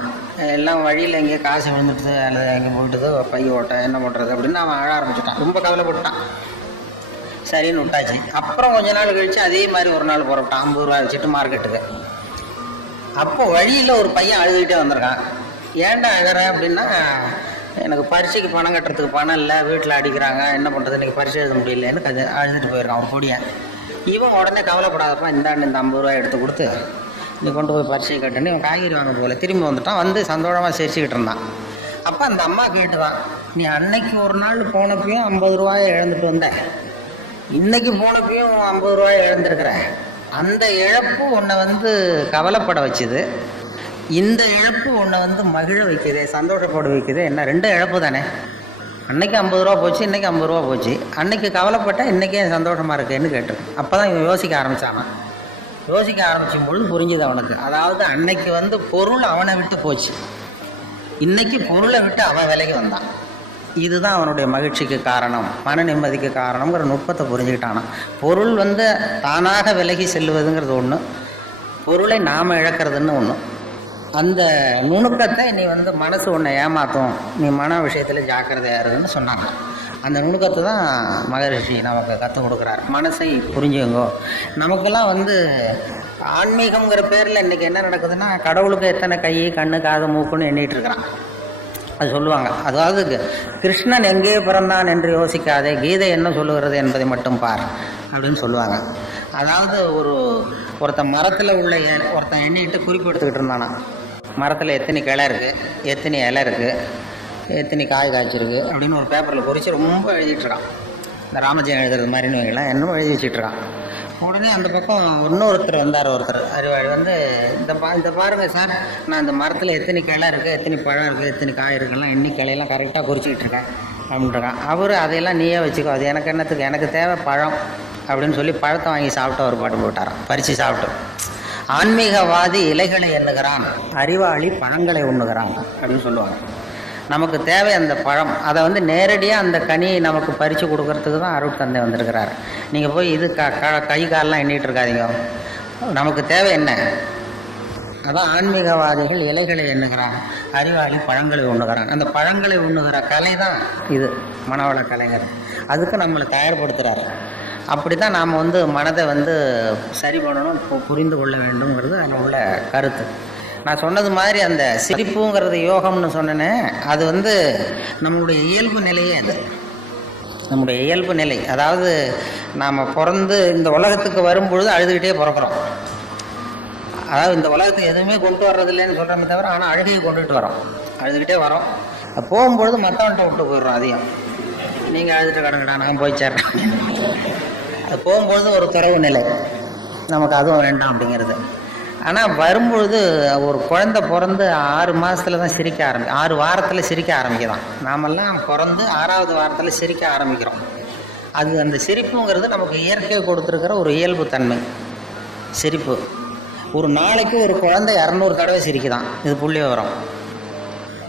எல்லாம் வழியில் எங்கேயோ காசு விழுந்துட்டுது அல்லது எங்கே போயிட்டுது, பைய ஓட்டை என்ன பண்ணுறது அப்படின்னு அவன் அழ ஆரம்பிச்சுட்டான். ரொம்ப கவலைப்பட்டான். சரின்னு விட்டாச்சு. அப்புறம் கொஞ்ச நாள் கழிச்சு அதே மாதிரி ஒரு நாள் புறப்பட்டான் 50 ரூபா வச்சுட்டு மார்க்கெட்டுக்கு. அப்போ வழியில் ஒரு பையன் அழுதுகிட்டே வந்திருக்கான். ஏன்டா அழற அப்படின்னா, எனக்கு பரீட்சைக்கு பணம் கட்டுறதுக்கு பணம் இல்லை, வீட்டில் அடிக்கிறாங்க, என்ன பண்ணுறது, இன்றைக்கி பரீட்சை எழுத முடியலன்னு அழுதுட்டு போயிருக்கான் ஒரு பொடியன். இவன் உடனே கவலைப்படாதப்பா, இந்தாண்டு இந்த 50 ரூபாய் எடுத்து கொடுத்து நீ கொண்டு போய் பரீட்சை கட்டுன்னு இவன் காய்கறி வாங்க போகல. திரும்பி வந்துட்டான். சந்தோஷமாக சிரிச்சுக்கிட்டு இருந்தான். அப்போ அந்த அம்மா கேட்டுதான், நீ அன்னைக்கு ஒரு நாள் போனப்பையும் 50 ரூபாயை இழந்துட்டு வந்த, இன்னைக்கு போனப்பையும் 50 ரூபாயை இழந்திருக்கிற. அந்த இழப்பு உன்னை கவலைப்பட வச்சுது, இந்த இழப்பு உன்னை மகிழ வைக்குது, சந்தோஷப்பட வைக்குது. என்ன 2 இழப்பு தானே. அன்னைக்கு 50 ரூபா போச்சு, இன்னைக்கு 50 ரூபா போச்சு. அன்னைக்கு கவலைப்பட்ட இன்னைக்கே சந்தோஷமா இருக்கேன்னு கேட்டிருக்கு. அப்போதான் இவன் யோசிக்க ஆரம்பிச்சான். யோசிக்க ஆரம்பிச்சும் பொழுது புரிஞ்சுது அவனுக்கு. அதாவது அன்னைக்கு பொருள் அவனை விட்டு போச்சு, இன்னைக்கு பொருளை விட்டு அவன் விலைக்கு வந்தான். இதுதான் அவனுடைய மகிழ்ச்சிக்கு காரணம், மன நிம்மதிக்கு காரணம்ங்கிற நுட்பத்தை புரிஞ்சுக்கிட்டானா. பொருள் தானாக விலகி செல்லுவதுங்கிறது ஒன்று, பொருளை நாம் இழக்கிறதுன்னு ஒன்று. அந்த நுணுக்கத்தை நீ மனசு உன்னை ஏமாற்றும், நீ மன விஷயத்தில் ஜாக்கிரதையா இருன்னு சொன்னாங்க. அந்த நுணுக்கத்தை தான் மகரிஷி நமக்கு கற்றுக் கொடுக்குறார். மனசை புரிஞ்சுங்கோ. நமக்கெல்லாம் ஆன்மீகங்கிற பேரில் இன்றைக்கி என்ன நடக்குதுன்னா, கடவுளுக்கு எத்தனை கை கண்ணு காது மூக்குன்னு எண்ணிட்டு இருக்கிறான். அது சொல்லுவாங்க. அதாவது கிருஷ்ணன் எங்கே பிறந்தான் என்று யோசிக்காதே, கீதை என்ன சொல்லுகிறது என்பதை மட்டும் பார் அப்படின்னு சொல்லுவாங்க. அதாவது ஒருத்தன் மரத்தில் உள்ள ஒருத்தன் எண்ணிட்டு குறிப்பு எடுத்துக்கிட்டு இருந்தானா, மரத்தில் எத்தனை கிளை இருக்குது, எத்தனை இலை இருக்குது, எத்தனை காய் காய்ச்சிருக்கு அப்படின்னு ஒரு பேப்பரில் குறித்து ரொம்ப எழுதிட்டு இருக்கான். இந்த ராமஜெயம் எழுதுறது மாதிரின்னு வைக்கலாம், என்னமோ எழுதி வச்சுட்டு இருக்கான். உடனே அந்த பக்கம் இன்னொருத்தர் வந்தார், ஒருத்தர் அறிவாளி வந்து, இந்த பாருங்க சார், நான் இந்த மரத்தில் எத்தனை கிளை இருக்குது, எத்தனை பழம் இருக்குது, எத்தனை காய் இருக்குலாம் எண்ணி கிளையெல்லாம் கரெக்டாக குறிச்சிக்கிட்டு இருக்கேன் அப்படின்றான். அவர் அதையெல்லாம் நீயே வச்சுக்கோ, அது எனக்கு என்னத்துக்கு, எனக்கு தேவை பழம் அப்படின்னு சொல்லி பழத்தை வாங்கி சாப்பிட்டு அவர் பாட்டு போட்டாரான், பறித்து சாப்பிட்டு. ஆன்மீகவாதி இலைகளை எண்ணுகிறான், அறிவாளி பழங்களை உண்ணுகிறான் அப்படின்னு சொல்லுவாங்க. நமக்கு தேவை அந்த பழம், அதை வந்து நேரடியாக அந்த கனியை நமக்கு பறித்து கொடுக்கறதுக்கு தான் அருட்தந்தை வந்திருக்கிறார். நீங்கள் போய் இது கை காலெலாம் எண்ணிட்டு இருக்காதீங்க, நமக்கு தேவை என்ன, அதான் ஆன்மீகவாதிகள் இலைகளை எண்ணுகிறான், அறிவாளி பழங்களை உண்ணுகிறான். அந்த பழங்களை உண்ணுகிற கலை தான் இது மனவள கலைஞர், அதுக்கு நம்மளை தயார்படுத்துகிறார். அப்படி தான் நாம் வந்து மனதை வந்து சரி பண்ணணும், புரிந்து கொள்ள வேண்டும்ங்கிறது அதில் உள்ள கருத்து. நான் சொன்னது மாதிரி அந்த சிரிப்புங்கிறது யோகம்னு சொன்னேன், அது வந்து நம்மளுடைய இயல்பு நிலையே, அது நம்முடைய இயல்பு நிலை. அதாவது நாம் பிறந்து இந்த உலகத்துக்கு வரும்பொழுது அழுதுகிட்டே பிறக்கிறோம். அதாவது இந்த உலகத்துக்கு எதுவுமே கொண்டு வர்றதில்லைன்னு சொல்கிறோமே தவிர, ஆனால் அழுகையை கொண்டுகிட்டு வரோம், அழுதுகிட்டே வரோம். போகும்பொழுது மற்றவன்ட்ட விட்டு போயிடுறோம். அதையும் நீங்கள் அழுதுட்டு கடங்கடா நான் போய் சேர்றேன். அது போகும்பொழுது ஒரு துறவு நிலை, நமக்கு அதுவும் வேண்டாம் அப்படிங்கிறது. ஆனால் வரும்பொழுது ஒரு குழந்தை பிறந்து 6 மாதத்தில் தான் சிரிக்க 6 வாரத்தில் சிரிக்க ஆரம்பிக்கலாம். நாமெல்லாம் பிறந்து 6வது வாரத்தில் சிரிக்க ஆரம்பிக்கிறோம். அது அந்த சிரிப்புங்கிறது நமக்கு இயற்கை கொடுத்துருக்கிற ஒரு இயல்பு தன்மை. சிரிப்பு ஒரு நாளைக்கு ஒரு குழந்தை 200 தடவை சிரிக்குதான், இது புள்ளி விவரம்.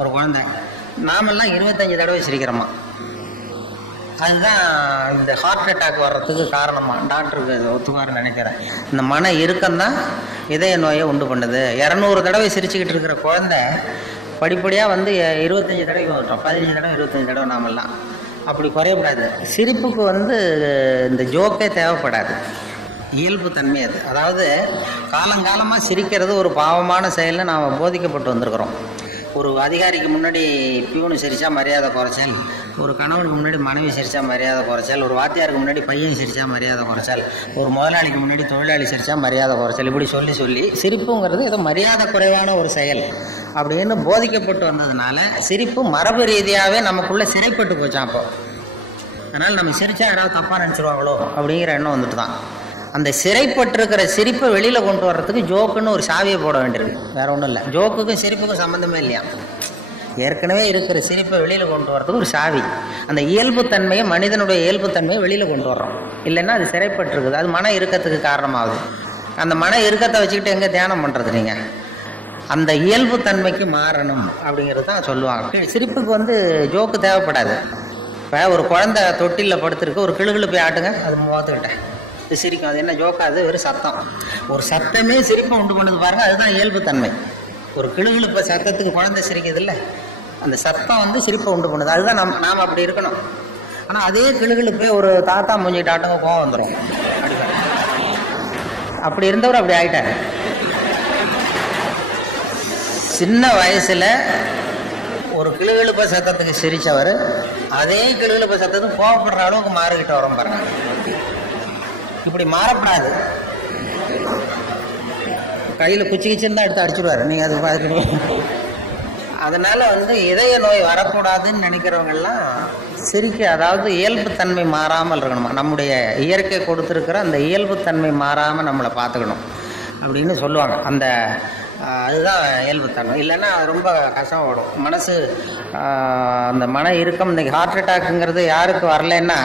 ஒரு குழந்தை, நாமெல்லாம் 25 தடவை சிரிக்கிறோமா. அதுதான் இந்த ஹார்ட் அட்டாக் வர்றதுக்கு காரணமாக டாக்டருக்கு ஒத்துக்காருன்னு நினைக்கிறேன். இந்த மன இறுக்கம்தான் இதய நோயை உண்டு பண்ணுது. 200 தடவை சிரிச்சுக்கிட்டு இருக்கிற குழந்தை படிப்படியாக வந்து 25 தடவை வந்துட்டோம், 15 தடவை 25 தடவை. நாமெல்லாம் அப்படி குறையப்படாது. சிரிப்புக்கு வந்து இந்த ஜோக்கே தேவைப்படாது, இயல்பு தன்மை அது. அதாவது காலங்காலமாக சிரிக்கிறது ஒரு பாவமான செயல்னு நாம் போதிக்கப்பட்டு வந்திருக்கிறோம். ஒரு அதிகாரிக்கு முன்னாடி பியூனு சிரித்தா மரியாதை குறைச்சல், ஒரு கணவனுக்கு முன்னாடி மனைவி சிரித்தா மரியாதை குறைச்சல், ஒரு வாத்தியாருக்கு முன்னாடி பையன் சிரித்தா மரியாதை குறைச்சல், ஒரு முதலாளிக்கு முன்னாடி தொழிலாளி சிரித்தா மரியாதை குறைச்சல், இப்படி சொல்லி சொல்லி சிரிப்புங்கிறது ஏதோ மரியாதை குறைவான ஒரு செயல் அப்படின்னு போதிக்கப்பட்டு வந்ததுனால சிரிப்பு மரபு ரீதியாகவே நமக்குள்ளே சிறைப்பட்டு போச்சான். அப்போ அதனால் நம்ம சிரித்தா யாராவது தப்பாக நினச்சிருவாங்களோ அப்படிங்கிற எண்ணம் வந்துட்டு தான். அந்த சிறைப்பட்டிருக்கிற சிரிப்பை வெளியில் கொண்டு வர்றதுக்கு ஜோக்குன்னு ஒரு சாவியை போட வேண்டியிருக்கு, வேற ஒன்றும் இல்லை. ஜோக்குக்கும் சிரிப்புக்கும் சம்மந்தமே இல்லையா. ஏற்கனவே இருக்கிற சிரிப்பை வெளியில் கொண்டு வர்றதுக்கு ஒரு சாவி. அந்த இயல்புத்தன்மையை, மனிதனுடைய இயல்புத்தன்மையை வெளியில் கொண்டு வர்றோம், இல்லைன்னா அது சிறைப்பட்டிருக்குது. அது மன இறுக்கத்துக்கு காரணமாகுது. அந்த மன இறுக்கத்தை வச்சுக்கிட்டு எங்கே தியானம் பண்ணுறது நீங்கள்? அந்த இயல்புத்தன்மைக்கு மாறணும் அப்படிங்கிறது தான் சொல்லுவாங்க. சிரிப்புக்கு வந்து ஜோக்கு தேவைப்படாது. இப்போ ஒரு குழந்தை தொட்டிலில் படுத்துருக்கு, ஒரு கிளுகிழு போய் ஆட்டுங்க, அது முகத்துக்கிட்டேன் இது சிரிக்கும். அது என்ன ஜோக்கா? அது ஒரு சத்தம். ஒரு சத்தமே சிரிப்பை உண்டு பண்ணுது பாருங்க, அதுதான் இயல்புத்தன்மை. ஒரு கிளுகிழுப்ப சத்தத்துக்கு குழந்தை சிரிக்குது இல்லை, அந்த சத்தம் வந்து சிரிப்பை உண்டு பண்ணுது. அதுதான் நாம் அப்படி இருக்கணும். ஆனால் அதே கிளுகிழுப்பே ஒரு தாத்தா மூஞ்சிட்டு ஆட்டங்க கோவம் வந்துடும். அப்படி இருந்தவர் அப்படி ஆயிட்டார். சின்ன வயசுல ஒரு கிளுகிழுப்ப சத்தத்துக்கு சிரிச்சவர் அதே கிளுகிழுப்ப சத்தத்துக்கு கோவப்படுற அளவுக்கு மாறிக்கிட்டு வரும் பாருங்க. இப்படி மாறப்படாது. கையில் குச்சி கிச்சின்னு தான் எடுத்து அடிச்சுடுவார், நீங்கள் அது பார்த்துக்கணும். அதனால வந்து இதய நோய் வரக்கூடாதுன்னு நினைக்கிறவங்கெல்லாம் சிரிக்க, அதாவது இயல்புத்தன்மை மாறாமல் இருக்கணுமா. நம்முடைய இயற்கை கொடுத்துருக்கிற அந்த இயல்புத்தன்மை மாறாமல் நம்மளை பார்த்துக்கணும் அப்படின்னு சொல்லுவாங்க. அதுதான் இயல்புத்தன்மை. இல்லைன்னா ரொம்ப கஷ்டப்படும் மனசு. அந்த மன இறுக்கம், இன்னைக்கு ஹார்ட் அட்டாக்குங்கிறது யாருக்கு வரலன்னா,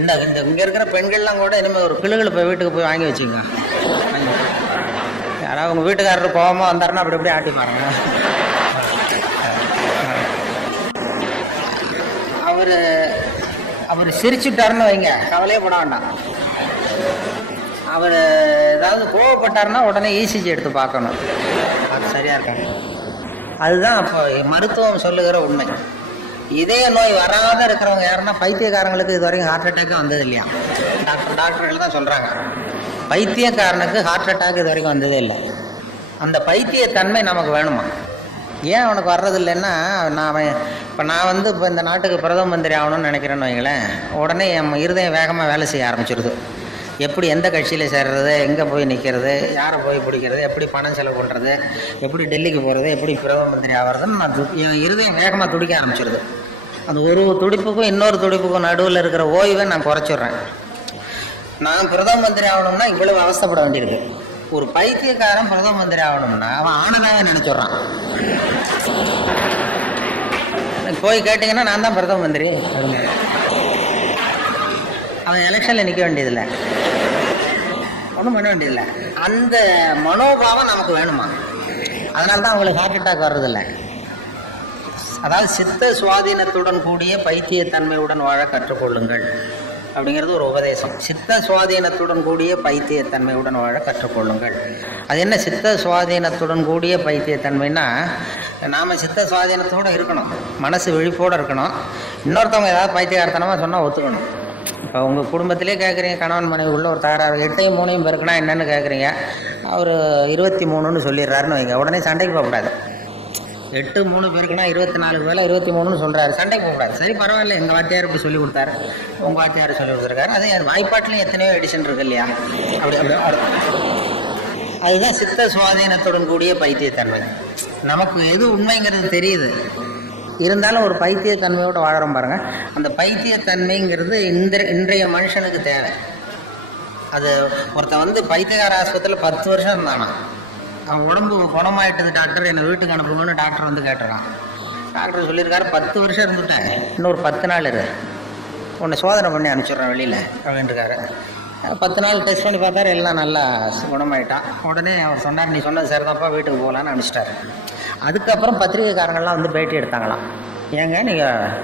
இங்கே இருக்கிற பெண்கள்லாம் கூட இனிமேல் ஒரு கிளுகிழு போய் வீட்டுக்கு போய் வாங்கி வச்சுங்க. யாராவது உங்கள் வீட்டுக்காரர் கோபமாக வந்தாருன்னா அப்படி அப்படியே ஆட்டி பாருங்க. அவர் சிரிச்சுட்டாருன்னு வைங்க, கவலையே பட வேண்டாம். அவர் ஏதாவது கோவப்பட்டாருன்னா உடனே இசிஜி எடுத்து பார்க்கணும், அது சரியா இருக்காங்க. அதுதான் இப்போ மருத்துவம் சொல்லுகிற உண்மை. இதய நோய் வராத இருக்கிறவங்க யாருன்னா பைத்தியக்காரங்களுக்கு இது வரைக்கும் ஹார்ட் அட்டாக்கே வந்தது இல்லையா. டாக்டர்கள் தான் சொல்றாங்க, பைத்தியக்காரனுக்கு ஹார்ட் அட்டாக் இது வரைக்கும் வந்ததே இல்லை. அந்த பைத்தியத்தன்மை நமக்கு வேணுமா? ஏன் அவனுக்கு வர்றதில்லைன்னா, இப்போ இந்த நாட்டுக்கு பிரதம மந்திரி ஆகணும்னு நினைக்கிறேன்னு வைங்களேன், உடனே என் இருதயம் வேகமாக வேலை செய்ய ஆரம்பிச்சிருது. எப்படி எந்த கட்சியில் சேர்றது, எங்கே போய் நிற்கிறது, யாரை போய் பிடிக்கிறது, எப்படி பணம் செலவு பண்ணுறது, எப்படி டெல்லிக்கு போகிறது, எப்படி பிரதம மந்திரி ஆகிறதுன்னு என் இருதயம் வேகமாக துடிக்க ஆரம்பிச்சிருது. அந்த ஒரு துடிப்புக்கும் இன்னொரு துடிப்புக்கும் நடுவில் இருக்கிற ஓய்வை நான் குறைச்சிட்றேன். நான் பிரதம மந்திரி ஆகணும்னா இவ்வளவு அவஸ்தைப்பட வேண்டியிருக்கு. ஒரு பைத்தியக்காரன் பிரதம மந்திரி ஆகணும்னா அவன் ஆனதாக நினைச்சிட்றான். போய் கேட்டிங்கன்னா நான் தான் பிரதம மந்திரி, அவன் எலெக்ஷனில் நிற்க வேண்டியதில்லை, ஒன்றும் பண்ண வேண்டியதில்லை. அந்த மனோபாவம் நமக்கு வேணுமா? அதனால தான் அவங்களுக்கு ஹார்ட் அட்டாக் வர்றதில்லை. அதாவது சித்த சுவாதீனத்துடன் கூடிய பைத்தியத்தன்மையுடன் வாழ கற்றுக்கொள்ளுங்கள் அப்படிங்கிறது ஒரு உபதேசம். சித்த சுவாதீனத்துடன் கூடிய பைத்தியத்தன்மையுடன் வாழ கற்றுக்கொள்ளுங்கள். அது என்ன சித்த சுவாதீனத்துடன் கூடிய பைத்தியத்தன்மைன்னா, நாம் சித்த சுவாதீனத்தோடு இருக்கணும், மனசு விழிப்போடு இருக்கணும். இன்னொருத்தவங்க ஏதாவது பைத்தியகாரத்தனமாக சொன்னால் ஒத்துக்கணும். இப்போ உங்கள் குடும்பத்திலே கேட்குறீங்க, கணவன் மனைவிக்குள்ள ஒரு தகராறு, 8ஐயும் 3ஐயும் பெருக்குனா என்னென்னு கேட்குறீங்க, அவர் 23ன்னு சொல்லிடுறாருன்னு வைங்க, உடனே சண்டைக்கு போகக்கூடாது. 8 3 பெருக்குனா 24 மேலே 23ன்னு சொல்கிறாரு, சண்டைக்கு போகக்கூடாது. சரி பரவாயில்ல, எங்கள் வாத்தியார் இப்படி சொல்லி கொடுத்தாரு, உங்கள் வாத்தியார் சொல்லி கொடுத்துருக்காரு, அதே வாய்ப்பாட்டிலையும் எத்தனையோ எடிஷன் இருக்கு இல்லையா, அதுதான் சித்த சுவாதீனத்துடன் கூடிய பைத்தியத்தன்மை. நமக்கு எது உண்மைங்கிறது தெரியுது, இருந்தாலும் ஒரு பைத்தியத்தன்மையோடு வாழறோம் பாருங்க. அந்த பைத்தியத்தன்மைங்கிறது இன்றைய மனுஷனுக்கு தேவை. அது ஒருத்தன் பைத்தியகார ஆஸ்பத்திரியில் 10 வருஷம் இருந்தானா, அவன் உடம்பு குணமாயிட்டது டாக்டர், என்னை வீட்டுக்கு அனுப்புங்கன்னு டாக்டர் கேட்டுறான். டாக்டர் சொல்லியிருக்காரு 10 வருஷம் இருந்துட்டேன், இன்னொரு 10 நாள் இரு, உன்னை சோதனை பண்ணி அனுப்பிச்சிட்றேன் வெளியில் அப்படின்ட்டுருக்காரு. 10 நாள் டெஸ்ட் பண்ணி பார்த்தாரு, எல்லாம் நல்லா குணமாயிட்டான். உடனே அவர் சொன்னார், நீ சொன்னது சரிதான்ப்பா, வீட்டுக்கு போகலான்னு அனுப்பிச்சிட்டாரு. அதுக்கப்புறம் பத்திரிகைக்காரங்கள்லாம் பேட்டி எடுத்தாங்களாம். ஏங்க நீங்கள்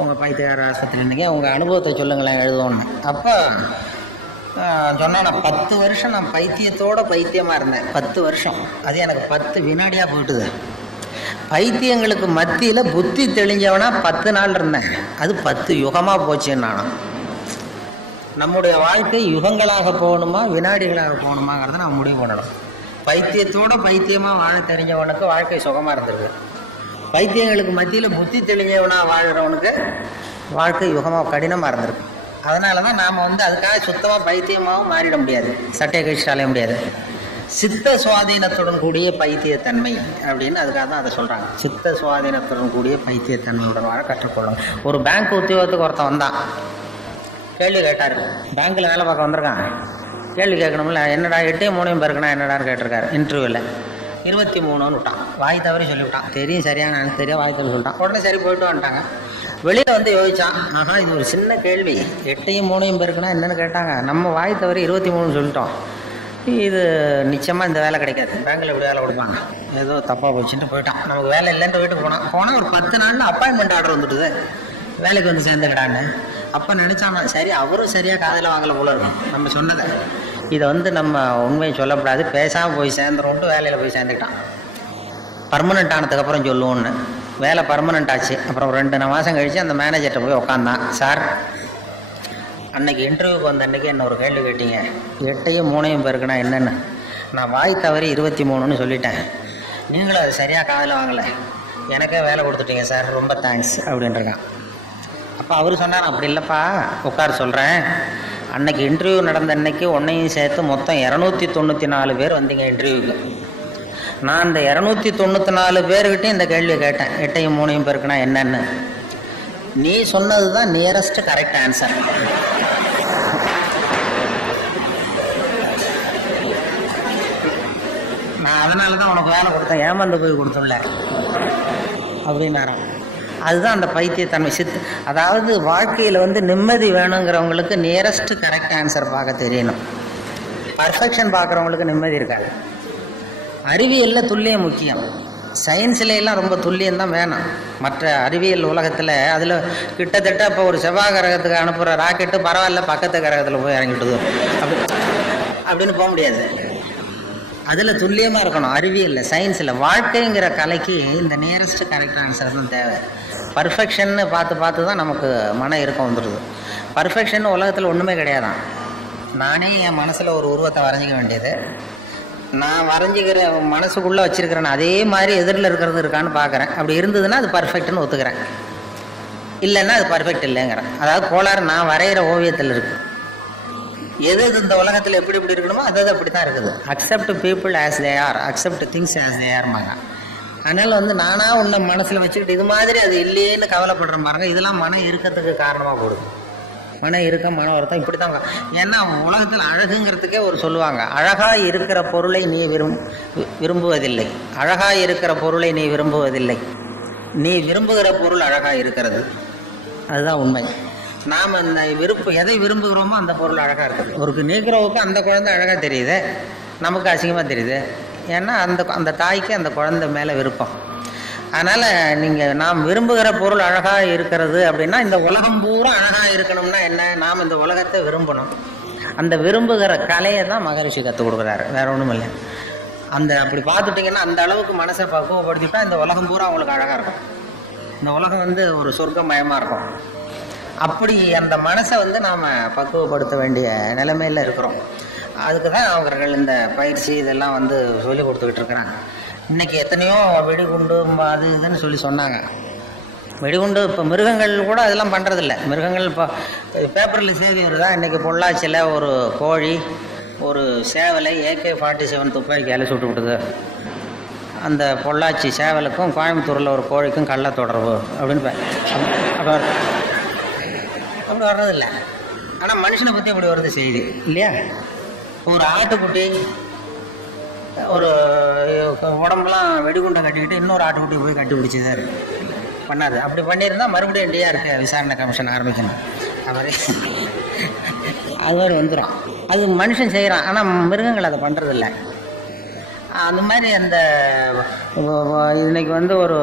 உங்கள் பைத்தியகார ஆஸ்பத்திரி இருந்தீங்க, உங்கள் அனுபவத்தை சொல்லுங்களேன் எழுதுவோன்னு. அப்போ சொன்னால், நான் 10 வருஷம் நான் பைத்தியமாக இருந்தேன். 10 வருஷம், அது எனக்கு 10 வினாடியாக போயிட்டுது. பைத்தியங்களுக்கு மத்தியில் புத்தி தெளிஞ்சவனா 10 நாள் இருந்தேன், அது 10 யுகமாக போச்சுன்னு. நானும் நம்முடைய வாழ்க்கை யுகங்களாக போகணுமா வினாடிகளாக போகணுமாங்கிறத நம்ம முடிவு பண்ணணும். பைத்தியமாக வாழ தெரிஞ்சவனுக்கு வாழ்க்கை சுகமாக இருந்திருக்கு. பைத்தியங்களுக்கு மத்தியில் புத்தி தெளிஞ்சவனா வாழ்கிறவனுக்கு வாழ்க்கை யுகமாக கடினமாக இருந்திருக்கு. அதனால தான் நாம் அதுக்காக சுத்தமாக பைத்தியமாகவும் மாறிட முடியாது, சட்டையை கழிச்சு அலைய முடியாது. சித்த சுவாதீனத்துடன் கூடிய பைத்தியத்தன்மை அப்படின்னு அதுக்காக தான் அதை சொல்கிறாங்க. சித்த சுவாதீனத்துடன் கூடிய பைத்தியத்தன்மையுடன் வாழ கற்றுக்கொள்ளும். ஒரு பேங்க் உத்தியோகத்துக்கு ஒருத்தன் வந்தான், கேள்வி கேட்டார். பேங்க்கில் வேலை பார்க்க வந்திருக்கான், கேள்வி கேட்கணும்ல, என்னடா 8ஐயும் 3ஐயும் பெருக்குனா என்னடான்னு கேட்டிருக்காரு இன்டர்வியூவில். 23ன்னு விட்டான், வாய் தவறி சொல்லிவிட்டான். தெரியும் சரியான எனக்கு தெரியும், வாய் தவறி சொல்லிட்டான். உடனே சரி போயிட்டு வந்துட்டாங்க. வெளியில் யோசிச்சான், ஆஹா இது ஒரு சின்ன கேள்வி, 8ஐயும் 3ஐயும் பெருக்குனா என்னென்னு கேட்டாங்க, நம்ம வாய் தவறி 23ன்னு சொல்லிட்டோம், இது நிச்சயமாக இந்த வேலை கிடைக்காது, பேங்கில் இப்படி வேலை கொடுப்பாங்க, ஏதோ தப்பாக போச்சுட்டு போயிட்டான். நமக்கு வேலை இல்லைன்ட்டு வீட்டுக்கு போனால் ஒரு 10 நாளில் அப்பாயின்மெண்ட் ஆர்டர் வந்துட்டுது, வேலைக்கு சேர்ந்துக்கிட்டான்னு. அப்போ நினச்சானா, சரி அவரும் சரியாக காதில் வாங்கலை போல இருக்கும் நம்ம சொன்னதை, இதை நம்ம உண்மையை சொல்லக்கூடாது, பேசாமல் போய் சேர்ந்துருவோன்ட்டு வேலையில் போய் சேர்ந்துக்கிட்டான். பர்மனெண்ட் ஆனதுக்கப்புறம் சொல்லுவோன்னு. வேலை பர்மனெண்ட் ஆச்சு. அப்புறம் 2 மாதம் கழித்து அந்த மேனேஜர்கிட்ட போய் உட்காந்தான். சார், அன்னைக்கு இன்டர்வியூக்கு வந்த அன்றைக்கி என்ன ஒரு கேள்வி கேட்டீங்க, 8ஐயும் 3ஐயும் பெருக்குனா என்னென்னு, நான் வாய் தவறி 23ன்னு சொல்லிட்டேன், நீங்களும் அது சரியாக காதில் வாங்கலை, எனக்கே வேலை கொடுத்துட்டீங்க சார், ரொம்ப தேங்க்ஸ் அப்படின்ட்டுருக்கான். அப்போ அவர் சொன்னார், அப்படி இல்லைப்பா உட்கார் சொல்கிறேன், அன்னைக்கு இன்டர்வியூ நடந்த அன்னைக்கு உன்னையும் சேர்த்து மொத்தம் 294 பேர் வந்தீங்க இன்டர்வியூக்கு. நான் அந்த 294 பேர்கிட்டையும் இந்த கேள்வியை கேட்டேன், 8ஐயும் 3ஐயும் பெருக்குனா என்னன்னு. நீ சொன்னது தான் நியரஸ்ட் கரெக்ட் ஆன்சர். நான் அதனால தான் உனக்கு வேலை கொடுத்தேன், ஏமாந்து போய் கொடுத்துள்ள அப்படின்னாராம். அதுதான் அந்த பைத்தியத்தன்மை. அதாவது வாழ்க்கையில் நிம்மதி வேணுங்கிறவங்களுக்கு நியரஸ்ட் கரெக்ட் ஆன்சர் பார்க்க தெரியணும். பர்ஃபெக்ஷன் பார்க்குறவங்களுக்கு நிம்மதி இருக்காது. அறிவியலில் துல்லியம் முக்கியம், சயின்ஸில் எல்லாம் ரொம்ப துல்லியம் தான் வேணும். மற்ற அறிவியல் உலகத்தில் அதில் கிட்டத்தட்ட இப்போ ஒரு செவ்வாய் கிரகத்துக்கு அனுப்புகிற ராக்கெட்டு பரவாயில்ல பக்கத்து கிரகத்தில் போய் இறங்கிட்டுது அப்படின்னு போக முடியாது. அதில் துல்லியமாக இருக்கணும் அறிவியலில். சயின்ஸில் வாழ்க்கைங்கிற கலைக்கு இந்த நியரஸ்ட் கரெக்ட் ஆன்சர் தான் தேவை. பர்ஃபெக்ஷன்னு பார்த்து தான் நமக்கு மன இறுக்கம் வந்துடுது. பர்ஃபெக்ஷன் உலகத்தில் ஒன்றுமே கிடையாதான். நானே என் மனசில் ஒரு உருவத்தை வரைஞ்சிக்க வேண்டியது, நான் வரைஞ்சிக்கிற மனசுக்குள்ளே வச்சிருக்கிறேன் அதே மாதிரி எதிரில் இருக்கிறது இருக்கான்னு பார்க்குறேன். அப்படி இருந்ததுன்னா அது பர்ஃபெக்ட்னு ஒத்துக்கிறேன், இல்லைன்னா அது பர்ஃபெக்ட் இல்லைங்கிறேன். அதாவது கோளாறு நான் வரைகிற ஓவியத்தில் இருக்குது. எது இந்த உலகத்தில் எப்படி எப்படி இருக்கணுமோ அது அப்படி தான் இருக்குது. Accept people as they are, accept things as they ஆர்மாங்க. அதனால் வந்து நானாக உன்னை மனசில் வச்சுக்கிட்டு இது மாதிரி அது இல்லையேன்னு கவலைப்படுற பாருங்க, இதெல்லாம் மன இறுக்கத்துக்கு காரணமாக போடுது. மன இறுக்கம், மன வருத்தம் இப்படி தான். ஏன்னா உலகத்தில் அழகுங்கிறதுக்கே ஒரு சொல்லுவாங்க, அழகாக இருக்கிற பொருளை நீ விரும்புவதில்லை, அழகாக இருக்கிற பொருளை நீ விரும்புவதில்லை, நீ விரும்புகிற பொருள் அழகாக இருக்கிறது. அதுதான் உண்மை. நாம் அந்த எதை விரும்புகிறோமோ அந்த பொருள் அழகாக இருக்குது. ஒரு நீக்கிறவுக்கு அந்த குழந்தை அழகாக தெரியுது, நமக்கு அசிங்கமாக தெரியுது. ஏன்னா அந்த தாய்க்கு அந்த குழந்தை மேலே விருப்பம். அதனால் நீங்கள் நாம் விரும்புகிற பொருள் அழகாக இருக்கிறது அப்படின்னா, இந்த உலகம் பூரா அழகாக இருக்கணும்னா என்ன, நாம் இந்த உலகத்தை விரும்பணும். அந்த விரும்புகிற கலையை தான் மகரிஷி கற்றுக் கொடுக்குறாரு, வேற ஒன்றும் இல்லை. அப்படி பார்த்துட்டிங்கன்னா அந்த அளவுக்கு மனசை பக்குவப்படுத்திட்டா இந்த உலகம் பூரா அவங்களுக்கு அழகாக இருக்கும். இந்த உலகம் வந்து ஒரு சொர்க்கமயமாக இருக்கும். அப்படி அந்த மனசை வந்து நாம் பக்குவப்படுத்த வேண்டிய நிலைமையில் இருக்கிறோம். அதுக்கு தான் அவர்கள் இந்த பயிற்சி இதெல்லாம் வந்து சொல்லி கொடுத்துக்கிட்டு இருக்கிறாங்க. இன்றைக்கி எத்தனையோ வெடிகுண்டு அது இதுன்னு சொல்லி சொன்னாங்க. வெடிகுண்டு இப்போ மிருகங்கள் கூட அதெல்லாம் பண்ணுறதில்ல. மிருகங்கள் இப்போ பேப்பரில் செய்தி வருதா, இன்றைக்கி பொள்ளாச்சியில் ஒரு கோழி ஒரு சேவலை AK-47 துப்பாக்கியால் சுட்டு விட்டுது. அந்த பொள்ளாச்சி சேவலுக்கும் கோயம்புத்தூரில் ஒரு கோழிக்கும் கள்ள தொடர்பு அப்படின்னு அப்படி வர்றதில்லை. ஆனால் மனுஷனை பற்றி அப்படி வருது செய்தி இல்லையா. ஒரு ஆட்டுக்குட்டி ஒரு உடம்புலாம் வெடிகுண்டை கட்டிக்கிட்டு இன்னொரு ஆட்டுக்குட்டி போய் கட்டி பிடிச்சிதான் பண்ணாது. அப்படி பண்ணியிருந்தால் மறுபடியும் NDRக்கு விசாரணை கமிஷன் ஆரம்பிக்கணும். அது மாதிரி வந்துடும். அது மனுஷன் செய்கிறான், ஆனால் மிருகங்கள் அதை பண்ணுறதில்ல. அந்த மாதிரி அந்த இன்னைக்கு வந்து ஒரு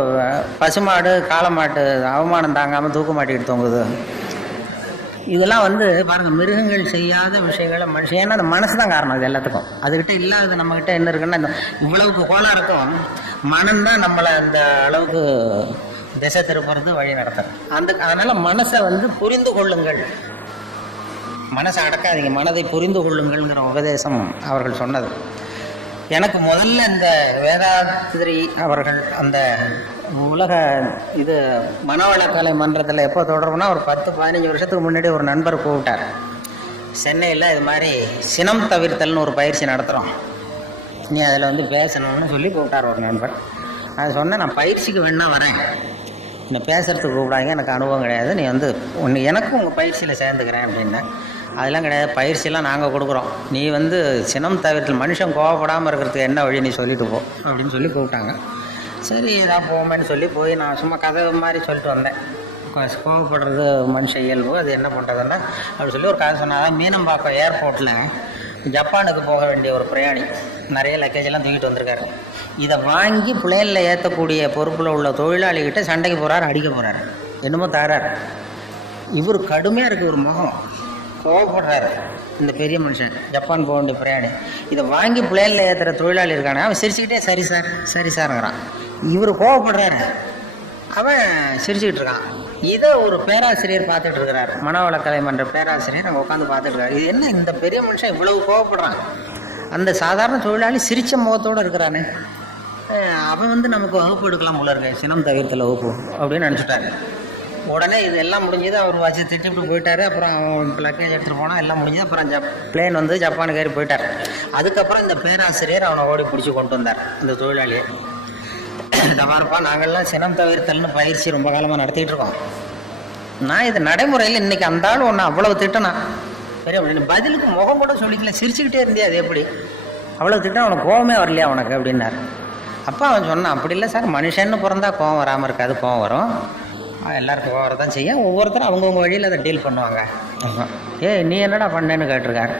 பசுமாடு காளமாட்டு அவமானம் தாங்காமல் தூக்க மாட்டிக்கிட்டு தொங்குது. இதெல்லாம் வந்து பாருங்கள், மிருகங்கள் செய்யாத விஷயங்களை மனுஷன், ஏன்னா அந்த மனசு தான் காரணம் இது எல்லாத்துக்கும். அதுக்கிட்ட இல்லாத நம்மக்கிட்ட என்ன இருக்குன்னா, இந்த இவ்வளவுக்கு கோளாறுக்கும் மனம்தான் நம்மளை அந்த அளவுக்கு திசை திருப்புறது, வழி நடத்துறது. அதனால் மனசை வந்து புரிந்து கொள்ளுங்கள், மனசை அடக்காதீங்க, மனதை புரிந்து கொள்ளுங்கள்ங்கிற உபதேசம் அவர்கள் சொன்னது. எனக்கு முதல்ல இந்த வேதாத்திரி அவர்கள் அந்த உலக இது மனவளக்கலை மன்றத்தில் எப்போ தொடர்புனா ஒரு 10-15 வருஷத்துக்கு முன்னாடி ஒரு நண்பர் கூப்பிட்டார். சென்னையில் இது மாதிரி சினம் தவிர்த்தல்னு ஒரு பயிற்சி நடத்துகிறோம், நீ அதில் வந்து பேசணும்னு சொல்லி கூப்பிட்டார் ஒரு நண்பர். நான் சொன்னேன், நான் பயிற்சிக்கு வேணா வரேன், என்னை பேசுகிறதுக்கு கூப்பிடாங்க, எனக்கு அனுபவம் கிடையாது, நீ வந்து எனக்கும் உங்கள் பயிற்சியில் சேர்ந்துக்கிறேன் அப்படின்னேன். அதெல்லாம் கிடையாது, பயிற்சியெல்லாம் நாங்கள் கொடுக்குறோம், நீ வந்து சினம் தவிர்த்தல், மனுஷன் கோவப்படாமல் இருக்கிறதுக்கு என்ன வழி நீ சொல்லிட்டு போ அப்படின்னு சொல்லி கூப்பிட்டாங்க. சரி நான் போவேன்னு சொல்லி போய் நான் சும்மா கதை மாதிரி சொல்லிட்டு வந்தேன். கோவப்படுறது மனுஷ இயல்பு, அது என்ன பண்ணுறதுன்னா அப்படி சொல்லி ஒரு கதை சொன்னாங்க. மீனம்பாக்கம் ஏர்போர்ட்டில் ஜப்பானுக்கு போக வேண்டிய ஒரு பிரயாணி நிறைய லக்கேஜெல்லாம் தூக்கிட்டு வந்திருக்காரு. இதை வாங்கி பிளேனில் ஏற்றக்கூடிய பொறுப்பில் உள்ள தொழிலாளிகிட்ட சண்டைக்கு போகிறாரு, அடிக்க போகிறாரு, என்னமோ தராரு. இவர் கடுமையாக இருக்குது ஒரு முகம், கோவப்படுறாரு. இந்த பெரிய மனுஷன் ஜப்பான் போக வேண்டிய பிரயாணி இதை வாங்கி பிளேனில் ஏற்றுற தொழிலாளி இருக்கானே, அவன் சிரிச்சுக்கிட்டே சரி சார் சரி சாருங்கிறான். இவர் கோவப்படுறாரு, அவன் சிரிச்சுக்கிட்டு இருக்கான். இதை ஒரு பேராசிரியர் பார்த்துட்டு இருக்கிறார், மனவளக்கலை மன்ற பேராசிரியர் அங்கே உட்காந்து பார்த்துட்டு இருக்காரு. இது என்ன இந்த பெரிய மனுஷன் இவ்வளவு கோவப்படுறான், அந்த சாதாரண தொழிலாளி சிரிச்ச முகத்தோடு இருக்கிறானே, அவன் வந்து நமக்கு வகுப்பு எடுக்கலாம் போல இருக்கு, சினம் தவிர்த்தல் வகுப்பு அப்படின்னு நினச்சிட்டாரு. உடனே இது எல்லாம் முடிஞ்சது, அவர் வச்சு திட்டிட்டு போயிட்டாரு. அப்புறம் அவன் லக்கேஜ் எடுத்துகிட்டு போனால் எல்லாம் முடிஞ்சது. அப்புறம் பிளேன் வந்து ஜப்பானுக்கு ஏறி போயிட்டார். அதுக்கப்புறம் இந்த பேராசிரியர் அவனை ஓடி பிடிச்சி கொண்டு வந்தார் இந்த தொழிலாளியை. தவார்ப்பா, நாங்கள்லாம் சினம் தவிர்த்தல்னு பயிற்சி ரொம்ப காலமாக நடத்திட்டு இருக்கோம், நான் இது நடைமுறையில் இன்னைக்கு அந்த ஆள் ஒன்று அவ்வளவு திட்டனா பெரிய பதிலுக்கு முகம் கூட சொல்லிக்கல, சிரிச்சுக்கிட்டே இருந்தே, அது எப்படி அவ்வளோ திட்டம், அவனுக்கு கோவமே வரலையா உனக்கு அப்படின்னாரு. அப்போ அவன் சொன்னான், அப்படி இல்லை சார், மனுஷன்னு பிறந்தா கோவம் வராமல் இருக்காது, கோவம் வரும், எல்லாருக்கும் கோவம் வரதான் செய்ய, ஒவ்வொருத்தரும் அவங்கவுங்க வழியில் அதை டீல் பண்ணுவாங்க. நீ என்னடா பண்ணேன்னு கேட்டிருக்காரு.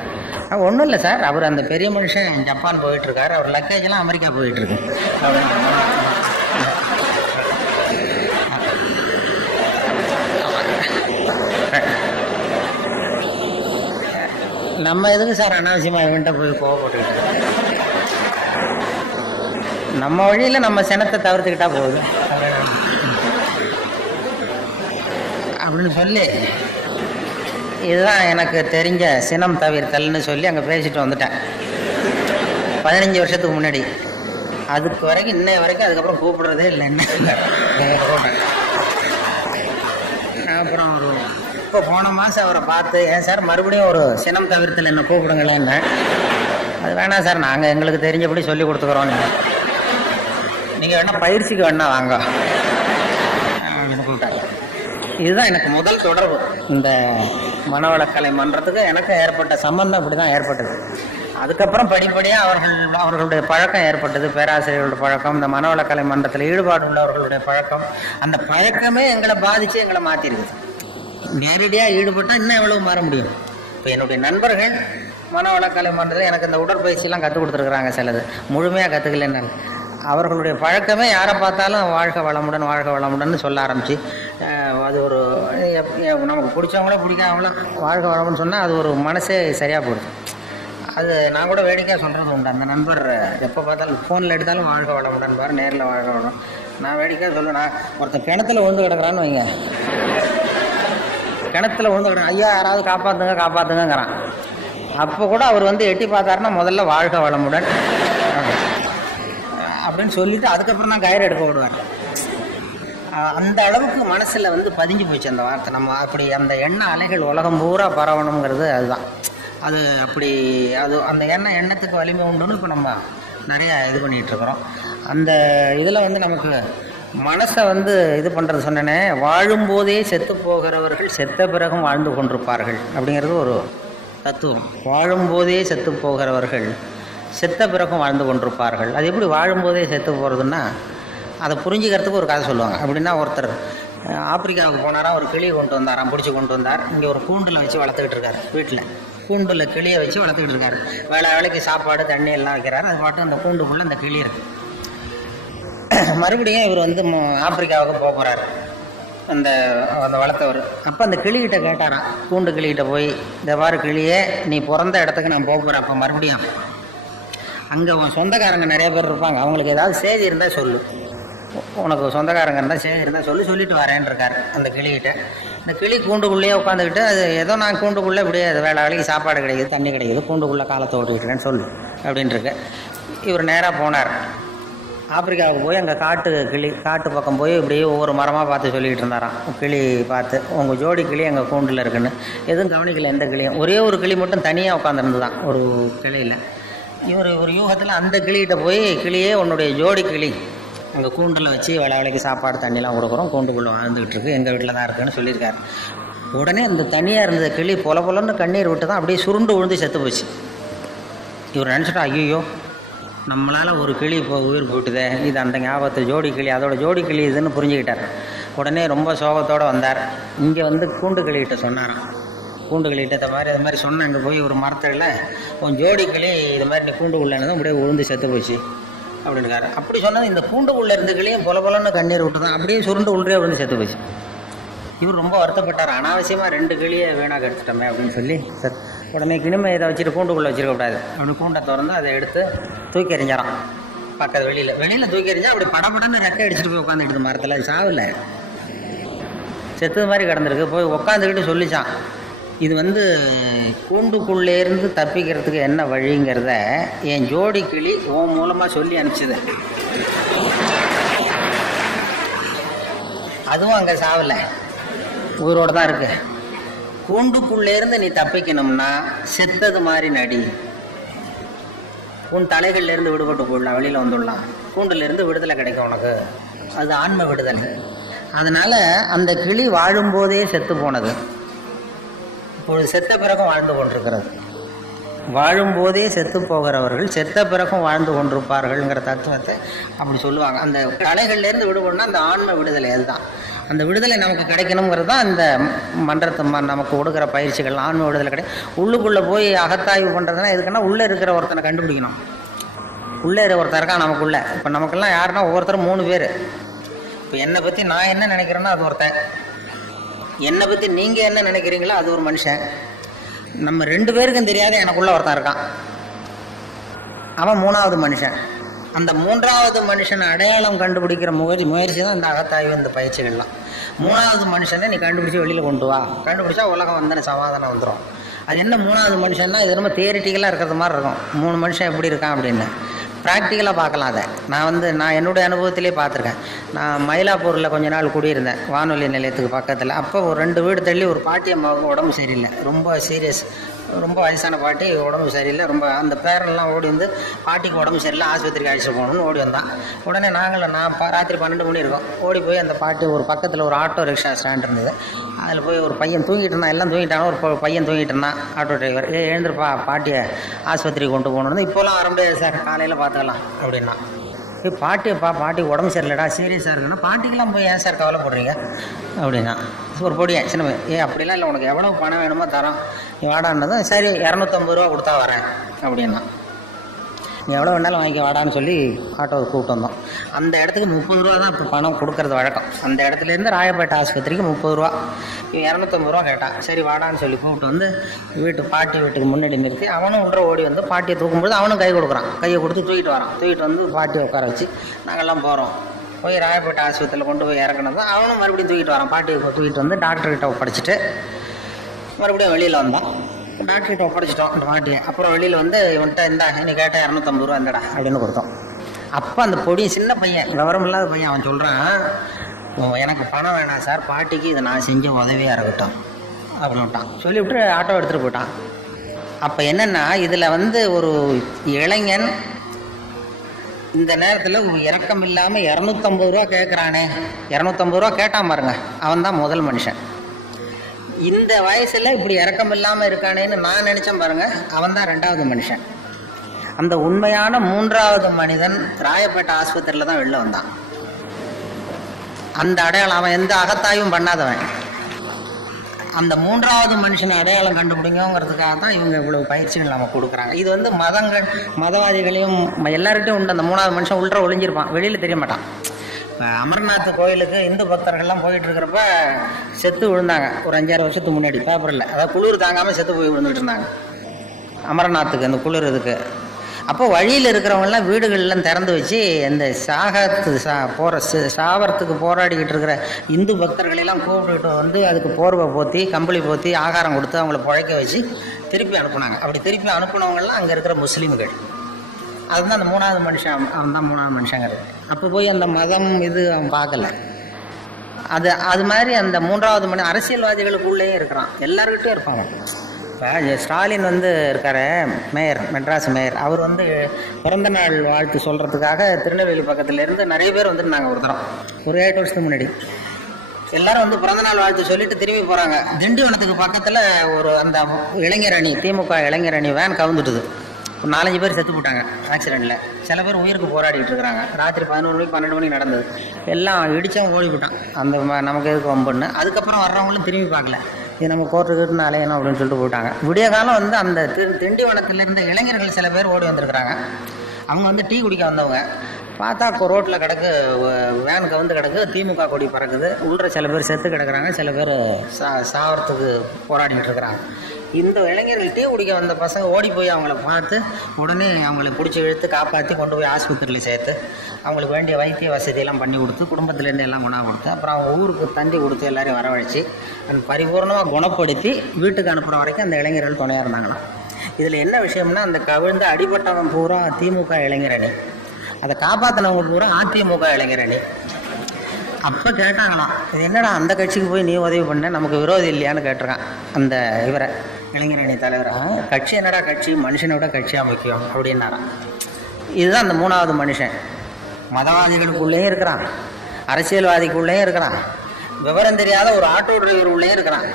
ஒன்றும் இல்லை சார், அவர் அந்த பெரிய மனுஷன் ஜப்பான் போயிட்டுருக்காரு, அவர் லக்கேஜெல்லாம் அமெரிக்கா போயிட்டுருக்கு. நம்ம எதுக்கு சார் அனாவசியமாக இவன்ட்ட போய் கோவப்பட்டுக்கிட்டு, நம்ம வழியில் நம்ம சினத்தை தவிர்த்துக்கிட்டா போகுது அப்படின்னு சொல்லி, இதுதான் எனக்கு தெரிஞ்ச சினம் தவிர்த்தல்னு சொல்லி அங்கே பேசிட்டு வந்துட்டேன். 15 வருஷத்துக்கு முன்னாடி. அதுக்கு வரைக்கும் இன்னைய வரைக்கும் அதுக்கப்புறம் கூப்பிடுறதே இல்லை. என்ன அப்புறம் இப்போ போன மாதம் அவரை பார்த்து, ஏன் சார் மறுபடியும் ஒரு சினம் தவிர்த்தில் என்ன கூப்பிடுங்களேன். என்ன அது வேணாம் சார், நாங்கள் எங்களுக்கு தெரிஞ்சபடி சொல்லி கொடுத்துக்குறோம், நீங்கள் வேணா பயிற்சிக்கு வேணா வாங்க அப்படின்னு கூப்பிட்டாங்க. இதுதான் எனக்கு முதல் தொடர்பு. இந்த மனவளக்கலை மன்றத்துக்கு எனக்கு ஏற்பட்ட சம்பந்தம் இப்படி தான் ஏற்பட்டது. அதுக்கப்புறம் படிப்படியாக அவர்களுடைய பழக்கம் ஏற்பட்டது. பேராசிரியர்களுடைய பழக்கம், இந்த மனவளக்கலை மன்றத்தில் ஈடுபாடு உள்ளவர்களுடைய பழக்கம், அந்த பழக்கமே எங்களை பாதித்து எங்களை மாற்றிருக்குது. நேரடியாக ஈடுபட்டால் இன்னும் எவ்வளவு மாற முடியும். இப்போ என்னுடைய நண்பர்கள் மனவளக்கலை மன்றத்தில் எனக்கு இந்த உடற்பயிற்சியெல்லாம் கற்றுக் கொடுத்துருக்குறாங்க. சிலது முழுமையாக கற்றுக்கலன்னு அவர்களுடைய பழக்கமே யாரை பார்த்தாலும் வாழ்க வளமுடன் வாழ்க வளமுடன் சொல்ல ஆரம்பிச்சு, அது ஒரு நமக்கு பிடிச்சவங்களோ பிடிக்காமங்களோ வாழ்க வளமுடன் சொன்னால் அது ஒரு மனசே சரியாக போடுது. அது நான் கூட வேடிக்கையாக சொல்கிறது உண்டு. அந்த நண்பர் எப்போ பார்த்தாலும் ஃபோனில் எடுத்தாலும் வாழ்க வளமுடன் பாரு, நேரில் வாழ்க வளம். நான் வேடிக்கையாக சொல்லுவேன், ஒருத்தன் கிணத்துல விழுந்து கிடக்குறான்னு வைங்க, கிணத்துல விழுந்து கிடக்கு, ஐயா யாராவது காப்பாற்றுங்க காப்பாற்றுங்கிறான். அப்போ கூட அவர் எட்டி பார்த்தாருன்னா முதல்ல வாழ்க வளமுடன் அப்படின்னு சொல்லிட்டு அதுக்கப்புறம் தான் கயிறு எடுக்க விடுவார். அந்த அளவுக்கு மனசில் பதிஞ்சு போச்சு அந்த வார்த்தை. நம்ம அப்படி அந்த எண்ண அலைகள் உலகம் பூரா பரவணுங்கிறது அதுதான். அது அப்படி அது அந்த எண்ணத்துக்கு வலிமை உண்டுன்னு இப்போ நம்ம நிறையா இது பண்ணிகிட்ருக்குறோம். அந்த இதில் நமக்கு மனசை இது பண்ணுறது சொன்னேனே, வாழும்போதே செத்து போகிறவர்கள் செத்த பிறகும் வாழ்ந்து கொண்டிருப்பார்கள் அப்படிங்கிறது ஒரு தத்துவம். வாழும்போதே செத்து போகிறவர்கள் செத்த பிறகும் வாழ்ந்து கொண்டிருப்பார்கள். அது எப்படி வாழும்போதே செத்து போகிறதுன்னா, அதை புரிஞ்சுக்கிறதுக்கு ஒரு கதை சொல்லுவாங்க. அப்படின்னா ஒருத்தர் ஆப்பிரிக்காவுக்கு போனாராம், ஒரு கிளியை கொண்டு வந்தாராம், பிடிச்சி கொண்டு வந்தார். இங்கே ஒரு கூண்டில் வச்சு வளர்த்துக்கிட்டு இருக்காரு. வீட்டில் கூண்டில் கிளியை வச்சு வளர்த்துக்கிட்டு இருக்காரு. வேலைக்கு சாப்பாடு தண்ணி எல்லாம் வைக்கிறாரு. அது பாட்டு அந்த கூண்டுக்குள்ளே அந்த கிளி இருக்கு. மறுபடியும் இவர் ஆப்பிரிக்காவுக்கு போக போகிறாரு, அந்த வளர்த்தவர். அப்போ அந்த கிளிகிட்ட கேட்டாராம், கூண்டு கிளிகிட்ட போய், இந்த வார கிளியே நீ பிறந்த இடத்துக்கு நான் போக போகிறேன், அப்போ மறுபடியும் அங்கே உன் சொந்தக்காரங்க நிறைய பேர் இருப்பாங்க, அவங்களுக்கு ஏதாவது செய்தி இருந்தால் சொல்லு, உனக்கு சொந்தக்காரங்க இருந்தால் செய்தி இருந்தால் சொல்லிட்டு வரேன்னு இருக்காரு அந்த கிளிகிட்ட. இந்த கிளி கூண்டுக்குள்ளேயே உட்காந்துக்கிட்டு, அது ஏதோ நான் கூண்டுக்குள்ளே இப்படியே அது வேலைக்கு சாப்பாடு கிடைக்குது, தண்ணி கிடைக்குது, கூண்டுக்குள்ளே காலத்தை ஓட்டிக்கிட்டேன்னு சொல்லு அப்படின்ட்டுருக்கு. இவர் நேராக போனார் ஆப்பிரிக்காவுக்கு. போய் அங்கே காட்டு பக்கம் போய் இப்படியே ஒவ்வொரு மரமாக பார்த்து சொல்லிக்கிட்டு இருந்தாராம். கிளி பார்த்து, உங்கள் ஜோடி கிளி எங்கள் கூண்டில் இருக்குன்னு. எதுவும் கவனிக்கல எந்த கிளியும். ஒரே ஒரு கிளி மட்டும் தனியாக உட்காந்துருந்து தான் ஒரு கிளியில். இவர் ஒரு யூகத்தில் அந்த கிளிகிட்ட போய், கிளியே உன்னுடைய ஜோடி கிளி எங்கள் கூண்டில் வச்சு வேலைக்கு சாப்பாடு தண்ணிலாம் கொடுக்குறோம், கூண்டுக்குள்ளே வாழ்ந்துக்கிட்டு இருக்கு, எங்கள் வீட்டில் தான் இருக்குன்னு சொல்லியிருக்காரு. உடனே அந்த தனியாக இருந்த கிளி பொலன்னு கண்ணீர் விட்டு தான் அப்படியே சுருண்டு விழுந்து செத்து போச்சு. இவர் நினச்சிட்டா, ஐயோ நம்மளால் ஒரு கிளி இப்போ உயிர் போட்டுதே, இது அந்த ஞாபகத்தை ஜோடி கிளி, அதோட ஜோடி கிளி இதுன்னு புரிஞ்சுக்கிட்டார். உடனே ரொம்ப சோகத்தோடு வந்தார். இங்கே கூண்டு கிளிகிட்ட சொன்னாராம். கூண்டு கிளிகிட்ட இது மாதிரி சொன்னேன், இங்கே போய் ஒரு மரத்தில் உன் ஜோடி கிளி இது மாதிரி நீ கூண்டுக்குள்ளே அப்படியே விழுந்து செத்து போச்சு அப்படின்னுக்காரு. அப்படி சொன்னது இந்த கூண்டுக்குள்ளே இருந்த கிளியும் பொலன்னு கண்ணீர் விட்டு தான் அப்படியே சுருண்டு உள்ளே விழுந்து செத்து போச்சு. இவர் ரொம்ப வருத்தப்பட்டார், அனாவசியமாக 2 கிளியை வீணாக எடுத்துட்டோமே அப்படின்னு சொல்லி. உடனே கிணிமை இதை வச்சுட்டு கூண்டுக்குள்ளே வச்சிருக்கக்கூடாது அப்படி கூண்டை திறந்து அதை எடுத்து தூக்கி எறிஞ்சாராம் பக்கத்து வெளியில் தூக்கி எறிஞ்சா அப்படி படப்படன்னு ரெக்கை அடிச்சுட்டு போய் உட்காந்துக்கிட்டு மரத்தில். அது சாவில் செத்தது மாதிரி கிடந்திருக்கு. போய் உட்காந்துக்கிட்டு சொல்லிச்சான், இது கூண்டுக்குள்ளேருந்து தப்பிக்கிறதுக்கு என்ன வழிங்கிறத என் ஜோடி கிளி உன் மூலமாக சொல்லி அனுப்பிச்சுது. அதுவும் அங்கே சாவில் உயிரோடு தான் இருக்கு. கூண்டுக்குள்ளேருந்து நீ தப்பிக்கணும்னா செத்தது மாதிரி நடி, உன் தலைகள்லேருந்து விடுபட்டு போடலாம், வெளியில் வந்துடலாம், கூண்டுலேருந்து விடுதலை கிடைக்கும் உனக்கு. அது ஆன்ம விடுதலை. அதனால் அந்த கிளி வாழும்போதே செத்து போனது, இப்பொழுது செத்த பிறகும் வாழ்ந்து கொண்டிருக்கிறது. வாழும்போதே செத்து போகிறவர்கள் செத்த பிறகும் வாழ்ந்து கொண்டிருப்பார்கள்ங்கிற தத்துவத்தை அப்படி சொல்லுவாங்க. அந்த தலைகள்லேருந்து விடுபடணும்னா அந்த ஆன்ம விடுதலை. அதுதான் அந்த விடுதலை நமக்கு கிடைக்கணுங்கிறது தான் இந்த மன்றத்தை நமக்கு கொடுக்குற பயிற்சிகள். ஆன்ம விடுதலை உள்ளுக்குள்ளே போய் அகத்தாய்வு பண்ணுறதுனா எதுக்குன்னா, உள்ளே இருக்கிற ஒருத்தனை கண்டுபிடிக்கணும். உள்ளே இருக்கிற ஒருத்தர் இருக்கான் நமக்குள்ளே. இப்போ நமக்கெல்லாம் யாருன்னா ஒவ்வொருத்தரும் 3 பேர். இப்போ என்னை பற்றி நான் என்ன நினைக்கிறேன்னா அது ஒருத்தன், என்னை பற்றி நீங்கள் என்ன நினைக்கிறீங்களோ அது ஒரு மனுஷன். நம்ம 2 பேருக்கும் தெரியாத எனக்குள்ளே ஒருத்தன் இருக்கான், அவன் 3வது மனுஷன். அந்த 3வது மனுஷனை அடையாளம் கண்டுபிடிக்கிற முயற்சி தான் இந்த அகத்தாய்வு, இந்த பயிற்சிகள்லாம். 3வது மனுஷனை நீ கண்டுபிடிச்சி வெளியில் கொண்டு வா, கண்டுபிடிச்சா உலகம் வந்தன சமாதானம் வந்துடும். அது என்ன மூணாவது மனுஷன்னா இது ரொம்ப தியரிட்டிக்கலாக இருக்கிறது மாதிரி இருக்கும். 3 மனுஷன் எப்படி இருக்கான் அப்படின்னு ப்ராக்டிக்கலாக பார்க்கலாம். அதை நான் என்னுடைய அனுபவத்திலே பார்த்துருக்கேன். நான் மயிலாப்பூரில் கொஞ்ச நாள் குடியிருந்தேன், வானொலி நிலையத்துக்கு பக்கத்தில். அப்போ ஒரு 2 வீடு தள்ளி ஒரு பாட்டி அம்மாவுக்கு உடம்பு சரியில்லை, ரொம்ப சீரியஸ், ரொம்ப வயசான பாட்டி, உடம்பு சரியில்லை. ரொம்ப அந்த பேரெல்லாம் ஓடி வந்து பாட்டிக்கு உடம்பு சரியில்லை, ஆஸ்பத்திரிக்கு அழைச்சிட்டு போகணும்னு ஓடி வந்தான். உடனே நான் ராத்திரி 12 மணி இருக்கும், ஓடி போய் அந்த பாட்டி ஒரு பக்கத்தில் ஒரு ஆட்டோ ரிக்ஷா ஸ்டாண்ட் இருந்தது, அதில் போய் ஒரு பையன் தூங்கிட்டு இருந்தான், எல்லாம் தூங்கிட்டாங்க, ஒரு பையன் தூங்கிட்டு இருந்தான். ஆட்டோ டிரைவர், எழுந்திருப்பா, பாட்டியை ஆஸ்பத்திரிக்கு கொண்டு போகணுன்னு. இப்போலாம் வர முடியாது சார், காலையில் பார்த்துக்கலாம் அப்படின்னா. பாட்டிக்கு உடம்பு சரியில்லடா, சீரியஸாக இருக்குன்னா, பாட்டிக்கெல்லாம் போய் ஏன் சார் கவலைப்படுறீங்க அப்படின்னா. ஒரு பொடியன் சின்ன அப்படிலாம் இல்லை, உனக்கு எவ்வளோ பணம் வேணுமோ தரோம், நீ வாடான்னதும் சரி 250 ரூபா கொடுத்தா வரேன் அப்படின்னா. நீ எவ்வளோ வேணாலும் வாங்கிக்க வாடான்னு சொல்லி ஆட்டோவை கூப்பிட்டு வந்தோம். அந்த இடத்துக்கு 30 ரூபா தான் இப்போ பணம் கொடுக்கறது வழக்கம். அந்த இடத்துலேருந்து ராயப்பேட்டை ஆஸ்பத்திரிக்கு 30 ரூபா, இவன் 250 ரூபா கேட்டான். சரி வாடான்னு சொல்லி கூப்பிட்டு வந்து பாட்டி வீட்டுக்கு முன்னாடி நிறுத்தி அவனும் உள்ள ஓடி வந்து பாட்டியை தூக்கும்போது அவனும் கை கொடுக்குறான். கையை கொடுத்து தூக்கிட்டு வரான். தூக்கிட்டு வந்து பாட்டியை உட்கார வச்சு நாங்கள்லாம் போகிறோம். போய் ராயப்பேட்டை ஆஸ்பத்திரியில் கொண்டு போய் இறக்கணும். அவனும் மறுபடியும் தூக்கிட்டு வரான். பாட்டியை தூக்கிட்டு வந்து டாக்டர்கிட்ட ஒப்படைச்சிட்டு மறுபடியும் வெளியில் வந்தான். டாக்டர்கிட்ட ஒப்படைச்சிட்டோம் அந்த பாட்டியை. அப்புறம் வெளியில் வந்து இவன்கிட்ட இந்தா நீ கேட்டால் 250 ரூபா இந்தடா அப்படின்னு கொடுத்தோம். அப்போ அந்த பொடி சின்ன பையன், விவரம் இல்லாத பையன், அவன் சொல்கிறான், எனக்கு பணம் வேணாம் சார், பாட்டிக்கு இதை நான் செஞ்ச உதவியாக இருக்கட்டும் அப்படின்ட்டான். சொல்லிவிட்டு ஆட்டோ எடுத்துகிட்டு போயிட்டான். அப்போ என்னென்னா இதில் வந்து ஒரு இளைஞன் இந்த நேரத்தில் இறக்கம் இல்லாமல் 250 ரூபா கேட்குறானே, 250 ரூபா கேட்டான் பாருங்க, அவன் தான் முதல் மனுஷன். இந்த வயசில் இப்படி இறக்கம் இல்லாமல் இருக்கானேன்னு நான் நினச்சேன் பாருங்க, அவன் தான் 2வது மனுஷன். அந்த உண்மையான 3வது மனிதன் ராயப்பேட்டை ஆஸ்பத்திரியில் தான் வெளில வந்தான். அந்த அடையாளம், அவன் எந்த அகத்தாயும் பண்ணாதவன். அந்த 3வது மனுஷனை அடையாளம் கண்டுபிடிங்கிறதுக்காக தான் இவங்க இவ்வளவு பயிற்சிகள் நம்ம கொடுக்குறாங்க. இது வந்து மதவாதிகளையும் எல்லார்கிட்டையும் உண்டு. அந்த 3வது மனுஷன் உள்ள ஒளிஞ்சிருப்பான், வெளியில் தெரிய மாட்டான். இப்போ அமர்நாத் கோயிலுக்கு இந்து பக்தர்கள்லாம் போயிட்டு இருக்கிறப்ப செத்து விழுந்தாங்க ஒரு 5-6 வருஷத்துக்கு முன்னாடி பேப்பரில். அதாவது குளிர் தாங்காமல் செத்து போய் விழுந்துட்டு இருந்தாங்க அமர்நாத்துக்கு, அந்த குளிர் இதுக்கு. அப்போ வழியில் இருக்கிறவங்கலாம் வீடுகள்லாம் திறந்து வச்சு இந்த சாவறதுக்கு போராடிக்கிட்டு இருக்கிற இந்து பக்தர்களெல்லாம் கூப்பிட்டு வந்து அதுக்கு போர்வை போற்றி கம்பளி போற்றி ஆகாரம் கொடுத்து அவங்கள பிழைக்க வச்சு திருப்பி அனுப்புனாங்க. அப்படி திருப்பி அனுப்புனவங்கலாம் அங்கே இருக்கிற முஸ்லீம்கள். அதுதான் அந்த 3வது மனுஷன், அவன் தான் 3வது மனுஷங்கிறது. அப்போ போய் அந்த மதம் இது அவன் பார்க்கல. அது மாதிரி அந்த 3வது மணி அரசியல்வாதிகளுக்குள்ளேயே இருக்கிறான், எல்லாருக்கிட்டையும் இருப்பாங்க. இப்போ ஸ்டாலின் வந்து இருக்காரு, மேயர், மெட்ராஸ் மேயர், அவர் வந்து பிறந்த நாள் வாழ்த்து சொல்கிறதுக்காக திருநெல்வேலி பக்கத்துலேருந்து நிறைய பேர் வந்துருந்தாங்க. ஒரு தரம் ஒரு 8 வருஷத்துக்கு முன்னாடி எல்லாரும் வந்து பிறந்தநாள் வாழ்த்து சொல்லிட்டு திரும்பி போகிறாங்க. திண்டிவனத்துக்கு பக்கத்தில் ஒரு அந்த இளைஞர் அணி, திமுக இளைஞர் அணி வேன் கவுந்துட்டுது. ஒரு 4-5 பேர் செத்து போட்டாங்க ஆக்சிடெண்ட்டில். சில பேர் உயிருக்கு போராடிட்டு இருக்கிறாங்க. ராத்திரி 11 மணிக்கு 12 மணிக்கு நடந்தது. எல்லாம் இடித்தவங்க ஓடி போட்டான். அந்த நமக்கு எதுக்கு வம்புன்னு. அதுக்கப்புறம் வர்றவங்களும் திரும்பி பார்க்கல, இது நம்ம கோர்ட்டுக்கிட்டு அலையணும் அப்படின்னு சொல்லிட்டு போயிட்டாங்க. விடிய காலம் வந்து அந்த திண்டிவனத்தில் இருந்த இளைஞர்கள் சில பேர் ஓடி வந்திருக்கிறாங்க. அவங்க வந்து டீ குடிக்க வந்தவங்க. பார்த்தா ரோட்டில் கிடக்கு, வேனுக்கு வந்து கிடக்கு, திமுக கொடி பறக்குது. உள்ள சில பேர் செத்து கிடக்குறாங்க, சில பேர் சாவறதுக்கு போராடிட்டு இருக்கிறாங்க. இந்த இளைஞர்கள் டீ குடிக்க வந்த பசங்க ஓடி போய் அவங்கள பார்த்து உடனே அவங்களை பிடிச்சி இழுத்து காப்பாற்றி கொண்டு போய் ஆஸ்பத்திரியில் சேர்த்து அவங்களுக்கு வேண்டிய வைத்திய வசதியெல்லாம் பண்ணி கொடுத்து குடும்பத்துலேருந்து எல்லாம் குணம் கொடுத்து அப்புறம் அவங்க ஊருக்கு தந்தி கொடுத்து எல்லாரையும் வரவழைச்சி அந்த பரிபூர்ணமாக குணப்படுத்தி வீட்டுக்கு அனுப்புகிற வரைக்கும் அந்த இளைஞர்கள் துணையாக இருந்தாங்களாம். இதில் என்ன விஷயம்னா, அந்த கவிழ்ந்து அடிபட்டவன் பூரா திமுக இளைஞர் அணி, அதை காப்பாற்றினவங்க பூரா அதிமுக இளைஞர் அணி. அப்போ கேட்டாங்களாம், இது என்னடா அந்த கட்சிக்கு போய் நீ உதவி பண்ண, நமக்கு விரோதி இல்லையான்னு கேட்டிருக்கான் அந்த இவரை, இளைஞர் அணி தலைவராக. கட்சி என்னடா கட்சி, மனுஷனோட கட்சியாக முக்கியம் அப்படின்னாரான். இதுதான் அந்த 3வது மனுஷன். மதவாதிகளுக்குள்ளேயும் இருக்கிறான், அரசியல்வாதிக்குள்ளேயும் இருக்கிறான், விவரம் தெரியாத ஒரு ஆட்டோ டிரைவர் உள்ளேயும் இருக்கிறான்.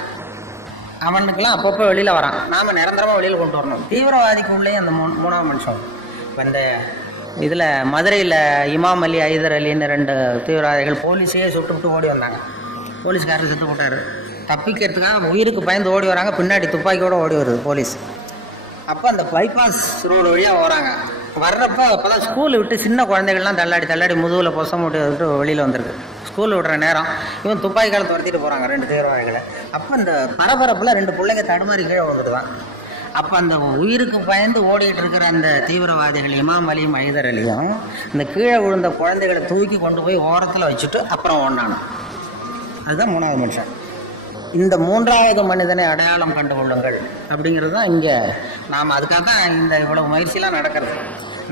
அவனுக்கெல்லாம் அப்பப்போ வெளியில் வரான். நாம் நிரந்தரமாக வெளியில் கொண்டு வரணும். தீவிரவாதிக்குள்ளேயும் அந்த 3வது மனுஷன். இப்போ இந்த இதில் மதுரையில் இமாம் அலி, ஐதர் அலின்னு 2 தீவிரவாதிகள் போலீஸையே சுட்டுவிட்டு ஓடி வந்தாங்க. போலீஸ்காரர் செத்து போட்டார். தப்பிக்கிறதுக்காக உயிருக்கு பயந்து ஓடி வராங்க. பின்னாடி துப்பாக்கியோடு ஓடி வருது போலீஸ். அப்போ அந்த பைபாஸ் ரோடு வழியாக வராங்க. வர்றப்போ அப்போ தான் ஸ்கூல் விட்டு சின்ன குழந்தைகள்லாம் தள்ளாடி முதுகில் பொசம் விட்டு வெளியில் வந்திருக்கு. ஸ்கூல் விடுற நேரம் இவன் துப்பாக்கியால் துரத்திட்டு போகிறாங்க 2 தீவிரவாதிகளை. அப்போ அந்த பரபரப்பில் 2 பிள்ளைங்க தடுமாறி கீழே வந்துடுவான். அப்போ அந்த உயிருக்கு பயந்து ஓடிட்டு இருக்கிற அந்த தீவிரவாதிகள் இமாம் அலியும் ஐதர் அலியும் இந்த கீழே விழுந்த குழந்தைகளை தூக்கி கொண்டு போய் ஓரத்தில் வச்சுட்டு அப்புறம் ஓடினானு. அதுதான் 3வது மனுஷன். இந்த மூன்றாவது மனிதனை அடையாளம் கண்டு கொள்ளுங்கள் அப்படிங்கிறது தான் இங்கே நாம் அதுக்காக தான் இந்த இவ்வளவு முயற்சியெலாம் நடக்கிறது.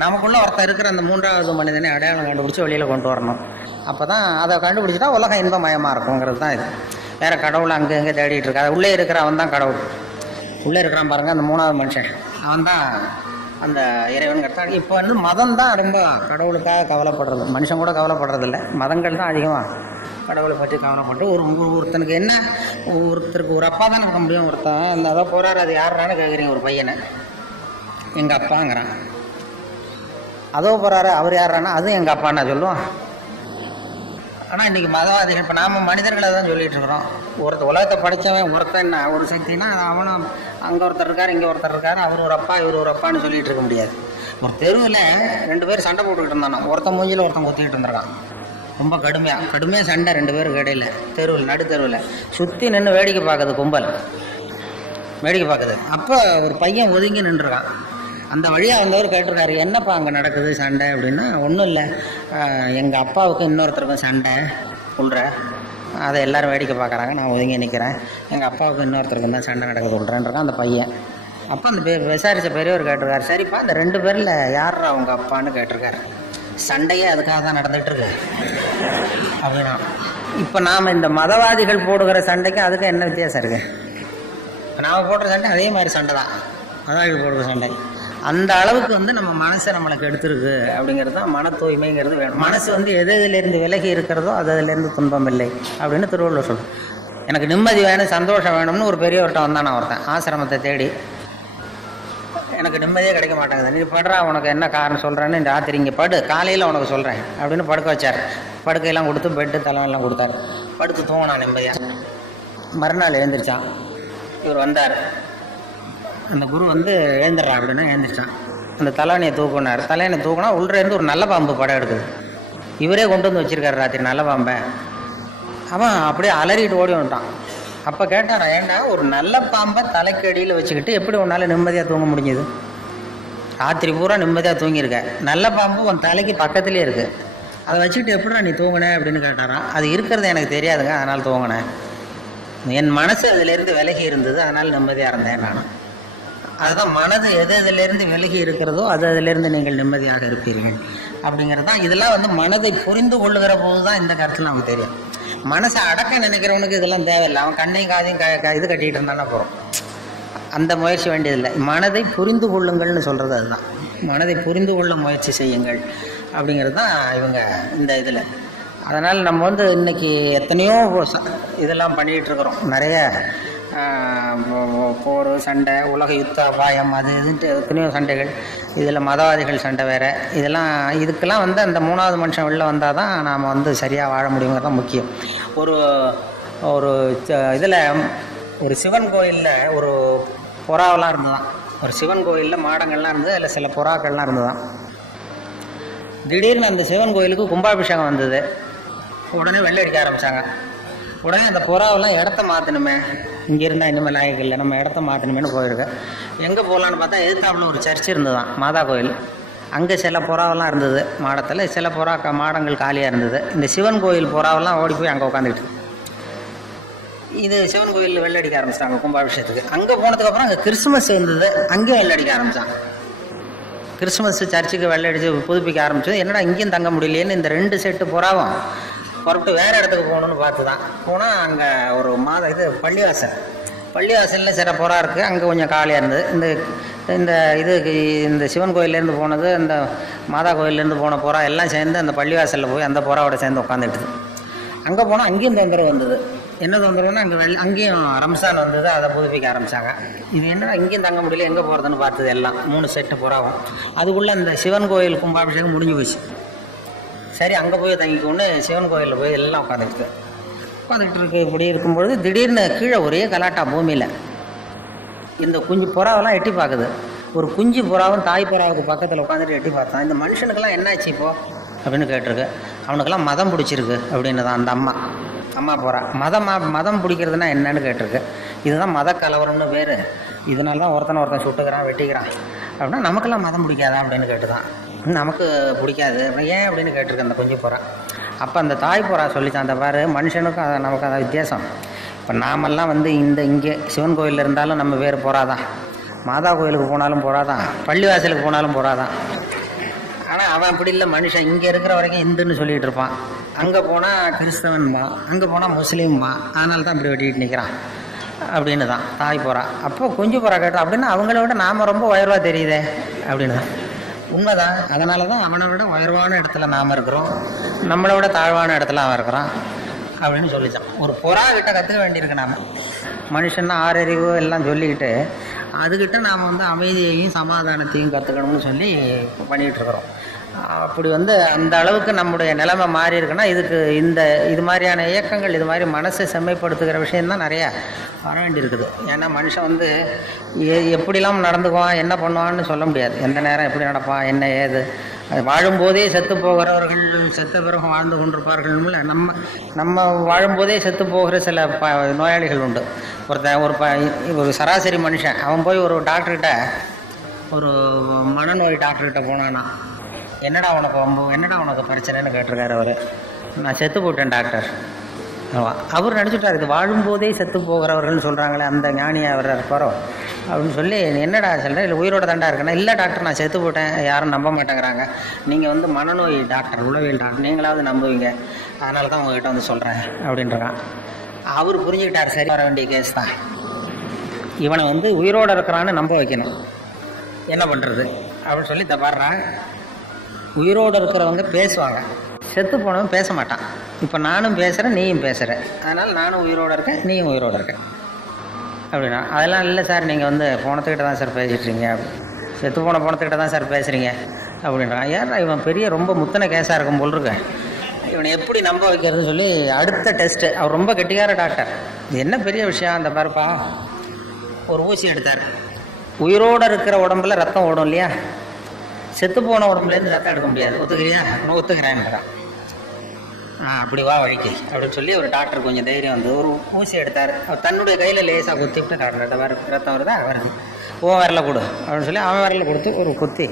நமக்குள்ளே ஒருத்தர் இருக்கிற அந்த மூன்றாவது மனிதனை அடையாளம் கண்டுபிடிச்சி வெளியில் கொண்டு வரணும். அப்போ தான் அதை கண்டுபிடிச்சிட்டா உலகம் இன்பமயமாக இருக்குங்கிறது தான் இது. வேறு கடவுள் அங்கே இங்கே தேடிட்டு இருக்கா. உள்ளே இருக்கிற அவன் தான் கடவுள். உள்ளே இருக்கிறான் பாருங்கள், அந்த மூணாவது மனுஷன் அவன் தான் அந்த இறைவன் கரெக்டாக. இப்போ வந்து மதம் தான் ரொம்ப கடவுளுக்காக கவலைப்படுறது. மனுஷன் கூட கவலைப்படுறதில்ல, மதங்கள் தான் அதிகமாக கடவுளை பற்றி கவலைப்பட்டு ஒருத்தனுக்கு என்ன, ஒருத்தருக்கு ஒரு அப்பா தானே இருக்க முடியும். ஒருத்தன் அந்த அதான் போகிறாரு, அது யாருன்னு கேட்குறீங்க. ஒரு பையனை எங்கள் அப்பாங்கிறான். அதோ போகிறாரு, அவர் யாரானா அதுவும் எங்கள் அப்பான்னு சொல்லுவான். ஆனால் இன்றைக்கி மதவாதிகள், இப்போ நாம் மனிதர்களை தான் சொல்லிகிட்டு இருக்கிறோம். உலகத்தை படித்தவன் ஒருத்தன் என்ன ஒரு சக்தினா அவனும் அங்கே ஒருத்தர் இருக்கார், இங்கே ஒருத்தர் இருக்கார், அவர் ஒரு அப்பா இவர் ஒரு அப்பான்னு சொல்லிகிட்டு இருக்க முடியாது. ஒரு தெருவில் 2 பேர் சண்டை போட்டுக்கிட்டு இருந்தானோ, ஒருத்தன் மூஞ்சில் ஒருத்தன் குத்திக்கிட்டு இருந்திருக்கான். ரொம்ப கடுமையாக சண்டை 2 பேருக்கு இடையில தெருவில், நடுத்தெருவில் சுற்றி நின்று வேடிக்கை பார்க்குது கும்பல், வேடிக்கை பார்க்குது. அப்போ ஒரு பையன் ஒதுங்கி நின்றுருக்கான். அந்த வழியாக வந்தவர் கேட்டிருக்காரு, என்னப்பா அங்கே நடக்குது சண்டை அப்படின்னா, ஒன்றும் இல்லை, எங்கள் அப்பாவுக்கு இன்னொருத்தருக்கும் சண்டை சொல்கிற, அதை எல்லோரும் வேடிக்கை பார்க்குறாங்க, நான் ஒதுங்கி நிற்கிறேன், எங்கள் அப்பாவுக்கு இன்னொருத்தருக்கும் தான் சண்டை நடக்குது சொல்கிறேன்றான் அந்த பையன். அப்போ அந்த விசாரித்த பெரியவர் கேட்டிருக்காரு, சரிப்பா இந்த 2 பேரில் யார் அவங்க அப்பான்னு கேட்டிருக்காரு. சண்டையே அதுக்காக தான் நடந்துகிட்ருக்கு அப்படின்னா. இப்போ நாம் இந்த மதவாதிகள் போடுகிற சண்டைக்கும் அதுக்கும் என்ன வித்தியாசம் இருக்குது? இப்போ நாம் போடுற சண்டை அதே மாதிரி சண்டை தான், மதவாதிகள் போடுற சண்டை. அந்த அளவுக்கு வந்து நம்ம மனசை நம்மளுக்கு எடுத்துருக்கு அப்படிங்கிறது தான் மன தூய்மைங்கிறது வேணும். மனசு வந்து எதிலிருந்து விலகி இருக்கிறதோ அதிலிருந்து துன்பம் இல்லை அப்படின்னு திருவள்ளுவர் சொல்லும். எனக்கு நிம்மதி வேணும், சந்தோஷம் வேணும்னு ஒரு பெரியவர்கிட்ட வந்தான் நான் ஒருத்தன் ஆசிரமத்தை தேடி. எனக்கு நிம்மதியே கிடைக்க மாட்டேங்குது, நீ படுறா, உனக்கு என்ன காரணம் சொல்கிறேன்னு இந்த ராத்திரி இங்கே படு, காலையில் உனக்கு சொல்கிறேன் அப்படின்னு படுக்க வச்சார். படுக்கையெல்லாம் கொடுத்து பெட்டு தலைவெல்லாம் கொடுத்தாரு. படுத்து தூங்கினான் நிம்மதியாக. மறுநாள் எழுந்திரிச்சான். இவர் வந்தார், அந்த குரு வந்து எழுந்துடுறா அப்படின்னு எழுந்திரிச்சான். அந்த தலைவனையை தூக்குனார். தலைவனை தூக்குனா உள்ளேருந்து ஒரு நல்ல பாம்பு படம் எடுக்குது. இவரே கொண்டு வந்து வச்சிருக்காரு ராத்திரி நல்ல பாம்பை. அவன் அப்படியே அலறிட்டு ஓடி வந்துட்டான். அப்போ கேட்டாரா, ஏண்டா ஒரு நல்ல பாம்பை தலைக்கு அடியில் வச்சுக்கிட்டு எப்படி உன்னால் நிம்மதியாக தூங்க முடிஞ்சுது? ராத்திரி பூரா நிம்மதியாக தூங்கியிருக்க, நல்ல பாம்பு உன் தலைக்கு பக்கத்துலேயே இருக்குது, அதை வச்சுக்கிட்டு எப்படிடா நீ தூங்கினேன் அப்படின்னு கேட்டாரான். அது இருக்கிறது எனக்கு தெரியாதுங்க, அதனால் தூங்கினேன். என் மனசு அதிலேருந்து விலகி இருந்தது, அதனால் நிம்மதியாக இருந்தேன் நான். அதுதான் மனது எதிலிருந்து விலகி இருக்கிறதோ அதிலிருந்து நீங்கள் நிம்மதியாக இருப்பீர்கள் அப்படிங்கிறது தான். இதெல்லாம் வந்து மனதை புரிந்து கொள்ளுகிற போது தான் இந்த கருத்தில் நமக்கு தெரியும். மனசை அடக்க நினைக்கிறவனுக்கு இதெல்லாம் தேவையில்லை. அவன் கண்ணையும் காதையும் இது கட்டிகிட்டு இருந்தானா போகிறோம், அந்த முயற்சி வேண்டியதில்லை. மனதை புரிந்து கொள்ளுங்கள்னு சொல்கிறது அதுதான். மனதை புரிந்து கொள்ள முயற்சி செய்யுங்கள் அப்படிங்கிறது தான் இவங்க இந்த இதில். அதனால் நம்ம வந்து இன்றைக்கி எத்தனையோ இதெல்லாம் பண்ணிகிட்டு இருக்கிறோம். நிறைய போர், சண்டை, உலக யுத்த அபாயம், அது இதுன்ட்டு எத்தனையோ சண்டைகள். இதில் மதவாதிகள் சண்டை வேறு. இதுக்கெல்லாம் வந்து அந்த மூணாவது மனுஷன் வெளில வந்தால் தான் நாம் வந்து சரியாக வாழ முடியுங்கிறது தான் முக்கியம். ஒரு இதில் ஒரு சிவன் கோயிலில் ஒரு புறாவெல்லாம் இருந்ததுதான். ஒரு சிவன் கோயிலில் மாடங்கள்லாம் இருந்தது, அதில் சில புறாக்கள்லாம் இருந்ததுதான். திடீர்னு அந்த சிவன் கோயிலுக்கு கும்பாபிஷேகம் வந்தது. உடனே வெள்ளை அடிக்க ஆரம்பித்தாங்க. உடனே அந்த புறாவெல்லாம் இடத்த மாற்றணுமே, இங்கே இருந்தால் இனிமேல் லாயக்கு இல்லை, நம்ம இடத்த மாற்றணுமேனு போயிருக்கேன். எங்கே போகலான்னு பார்த்தா எதிர்த்தாப்புல ஒரு சர்ச் இருந்ததுதான், மாதா கோயில். அங்கே சில புறாவெல்லாம் இருந்தது மாடத்தில், சில மாடங்கள் காலியாக இருந்தது. இந்த சிவன் கோயில் புறாவெல்லாம் ஓடி போய் அங்கே உட்காந்துக்கிட்டு. இது சிவன் கோயிலில் வெள்ளை அடிக்க ஆரம்பிச்சிட்டாங்க கும்பாபிஷேகத்துக்கு. அங்கே போனதுக்கப்புறம் அங்கே கிறிஸ்துமஸ் இருந்தது, அங்கேயும் வெள்ளை அடிக்க ஆரம்பித்தாங்க. கிறிஸ்துமஸ் சர்ச்சுக்கு வெள்ளை அடித்து புதுப்பிக்க ஆரம்பிச்சது. என்னடா இங்கேயும் தங்க முடியலையேன்னு இந்த 2 செட்டு புறாவும் புறப்பட்டு வேறு இடத்துக்கு போகணுன்னு பார்த்து தான் போனால் அங்கே ஒரு பள்ளிவாசலில் சில புறா இருக்குது, அங்கே கொஞ்சம் காலியாக இருந்தது. இந்த சிவன் கோயிலேருந்து போனது, இந்த மாதா கோயிலேருந்து போன புறா எல்லாம் சேர்ந்து அந்த பள்ளிவாசலில் போய் அந்த புறாவோட சேர்ந்து உட்காந்துட்டுது. அங்கே போனால் அங்கேயும் தொந்தரவு வந்தது. என்ன தொந்தரவுன்னா அங்கேயும் ரம்சான் வந்தது, அதை புதுப்பிக்க ஆரம்பித்தாங்க. இது என்னடா இங்கேயும் தங்க முடியல, எங்கே போகிறதுன்னு பார்த்தது எல்லாம் 3 செட்டு புறாவும். அதுக்குள்ளே அந்த சிவன் கோயில் கும்பாபிஷேகம் முடிஞ்சு போச்சு. சரி அங்கே போய் தங்கிக்கொண்டு சிவன் கோயிலில் போய் எல்லாம் உட்காந்துட்டு இருக்கு. இப்படி இருக்கும்பொழுது திடீர்னு கீழே ஒரே கலாட்டா பூமியில். இந்த குஞ்சு புறாவெல்லாம் எட்டி பார்க்குது. ஒரு குஞ்சு புறாவும் தாய் புறாவுக்கு பக்கத்தில் உட்காந்துட்டு எட்டி பார்த்தான். இந்த மனுஷனுக்கெல்லாம் என்னாச்சு இப்போ அப்படின்னு கேட்டிருக்கு. அவனுக்கெல்லாம் மதம் பிடிச்சிருக்கு அப்படின்னு தான் அந்த அம்மா புறா. மதம் பிடிக்கிறதுனா என்னன்னு கேட்டிருக்கு. இதுதான் மத கலவரம்னு பேர். இதனால தான் ஒருத்தன் சுட்டுக்கிறான், வெட்டிக்கிறான் அப்படின்னா நமக்கெல்லாம் மதம் பிடிக்காதா அப்படின்னு கேட்டுதான். நமக்கு பிடிக்காது ஏன் அப்படின்னு கேட்டிருக்கு அந்த குஞ்சு புறா. அப்போ அந்த தாய் புறா சொல்லித்தான், அந்த பாரு மனுஷனுக்கும் நமக்கு அந்த வித்தியாசம். இப்போ நாமெல்லாம் இங்கே சிவன் கோயிலில் இருந்தாலும் நம்ம பேர் போகிறாதான், மாதா கோயிலுக்கு போனாலும் போகிறாதான், பள்ளிவாசலுக்கு போனாலும் போகிறாதான். ஆனால் அவன் அப்படி இல்லை, மனுஷன் இங்கே இருக்கிற வரைக்கும் இந்துன்னு சொல்லிகிட்டு இருப்பான். அங்கே போனால் கிறிஸ்தவன்மா, அங்கே போனால் முஸ்லீம்மா, அதனால தான் இப்படி வெட்டிட்டு நிற்கிறான் அப்படின்னு தான் தாய் போகிறா. அப்போ குஞ்சு போகிறா கேட்டோம் அப்படின்னா அவங்கள விட நாம் ரொம்ப உயர்வாக தெரியுதே அப்படின்னு தான். உண்மைதான். அதனால தான் அவனை விட உயர்வான இடத்துல நாம் இருக்கிறோம், நம்மளை விட தாழ்வான இடத்துல அவன் இருக்கிறான் அப்படின்னு சொல்லித்தான். ஒரு புறா கிட்ட கற்றுக்க வேண்டியிருக்கு. நாம் மனுஷன்னா ஆறறிவு எல்லாம் சொல்லிக்கிட்டு அதுக்கிட்ட நாம் அமைதியையும் சமாதானத்தையும் கற்றுக்கணும்னு சொல்லி பண்ணிகிட்டு இருக்கிறோம். அப்படி அந்த அளவுக்கு நம்முடைய நிலைமை மாறி இருக்குன்னா இதுக்கு இது மாதிரியான இயக்கங்கள், இது மாதிரி மனசை செம்மைப்படுத்துகிற விஷயம்தான் நிறையா வர வேண்டியிருக்குது. ஏன்னா மனுஷன் எப்படிலாம் நடந்துக்குவான், என்ன பண்ணுவான்னு சொல்ல முடியாது. எந்த நேரம் எப்படி நடப்பான், என்ன ஏது. அது வாழும்போதே செத்து போகிறவர்கள் செத்த பிறகு வாழ்ந்து கொண்டிருப்பார்கள். நம்ம வாழும்போதே செத்து போகிற சில நோயாளிகள் உண்டு. ஒரு சராசரி மனுஷன் அவன் போய் ஒரு டாக்டர்கிட்ட, ஒரு மனநோய் டாக்டர்கிட்ட போனானா, என்னடா உனக்கு பிரச்சனைன்னு கேட்டிருக்காரு. அவர், நான் செத்து போட்டேன் டாக்டர். அவர் நினச்சிட்டார் இது வாழும்போதே செத்து போகிறவர்கள்னு சொல்கிறாங்களே, அந்த ஞானியை அவர் இருப்பாரோ அப்படின்னு சொல்லி, என்னடா சொல்கிறேன், இல்லை உயிரோட தாண்டா இருக்கேன்னா, இல்லை டாக்டர் நான் செத்து போட்டேன், யாரும் நம்ப மாட்டேங்கிறாங்க, நீங்கள் மனநோய் டாக்டர், உளவியல் டாக்டர், நீங்களாவது நம்புவீங்க, அதனால தான் உங்ககிட்ட சொல்கிறேன் அப்படின்றான். அவர் புரிஞ்சுக்கிட்டார், சரி வர வேண்டிய கேஸ் தான். இவனை உயிரோடு இருக்கிறான்னு நம்ப வைக்கணும், என்ன பண்ணுறது அப்படின்னு சொல்லி தப்பாடுறான். உயிரோடு இருக்கிறவங்க பேசுவாங்க, செத்து போனவன் பேச மாட்டான். இப்போ நானும் பேசுகிறேன், நீயும் பேசுகிற, அதனால் நானும் உயிரோடு இருக்கேன், நீயும் உயிரோடு இருக்க அப்படின்னா. அதெல்லாம் இல்லை சார், நீங்கள் போனத்துக்கிட்ட தான் சார் பேசிட்டுருங்க, செத்து போன போனத்துக்கிட்ட தான் சார் பேசுகிறீங்க அப்படின்றான். ஏன்னா இவன் பெரிய ரொம்ப முத்தனை கேஸாக இருக்கும் போல் இருக்க, இவனை எப்படி நம்ப வைக்கிறதுன்னு சொல்லி அடுத்த டெஸ்ட்டு. அவர் ரொம்ப கெட்டிக்கார டாக்டர். இது என்ன பெரிய விஷயம், அந்த பாருப்பா ஒரு ஊசி எடுத்தார். உயிரோடு இருக்கிற உடம்புல ரத்தம் ஓடும் இல்லையா, செத்து போன உடம்புலேருந்து ரத்தம் எடுக்க முடியாது, ஒத்துக்கிறியா? ஒத்துக்கிறேன்றான். அப்படி வா வழிக்கு அப்படின்னு சொல்லி ஒரு டாக்டர் கொஞ்சம் தைரியம் ஒரு ஊசி எடுத்தார். அவர் தன்னுடைய கையில் லேசாக குத்தி விட்டு டாக்டர் ரத்தம் வருதா, வருது, வரல கொடு அப்படின்னு சொல்லி அவன் வரல கொடுத்து ஒரு குத்தி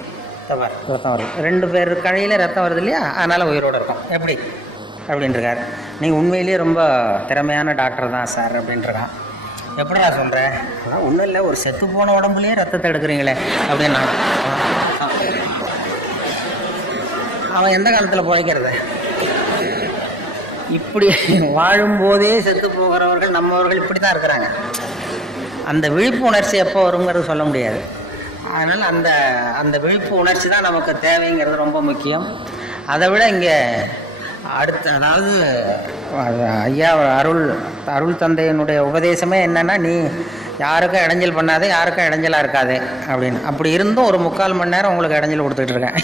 ரத்தம் வருது. 2 பேர் கையில் ரத்தம் வருது இல்லையா, அதனால் உயிரோடு இருக்கும். எப்படி அப்படின்ட்டுருக்கார். நீங்கள் உண்மையிலேயே ரொம்ப திறமையான டாக்டர் தான் சார் அப்படின்ட்டுருக்கான். எப்படிடா சொல்கிறேன்? ஒன்றும் இல்லை, ஒரு செத்து போன உடம்புலேயே ரத்தத்தை எடுக்கிறீங்களே அப்படின்னா. அவன் எந்த காலத்தில் பிழைக்கிறது? இப்படி வாழும்போதே செத்து போகிறவர்கள் நம்மவர்கள் இப்படி தான் இருக்கிறாங்க. அந்த விழிப்பு உணர்ச்சி எப்போ வருங்கிறது சொல்ல முடியாது. அதனால் அந்த விழிப்பு உணர்ச்சி தான் நமக்கு தேவைங்கிறது ரொம்ப முக்கியம். அதை விட இங்கே அடுத்து, அதாவது ஐயா அருள் தந்தையினுடைய உபதேசமே என்னன்னா, நீ யாருக்கும் இடைஞ்சல் பண்ணாதே, யாருக்கும் இடைஞ்சலாக இருக்காது அப்படின்னு. அப்படி இருந்தும் ஒரு 3/4 மணி நேரம் உங்களுக்கு இடைஞ்சல் கொடுத்துட்டு இருக்கேன்.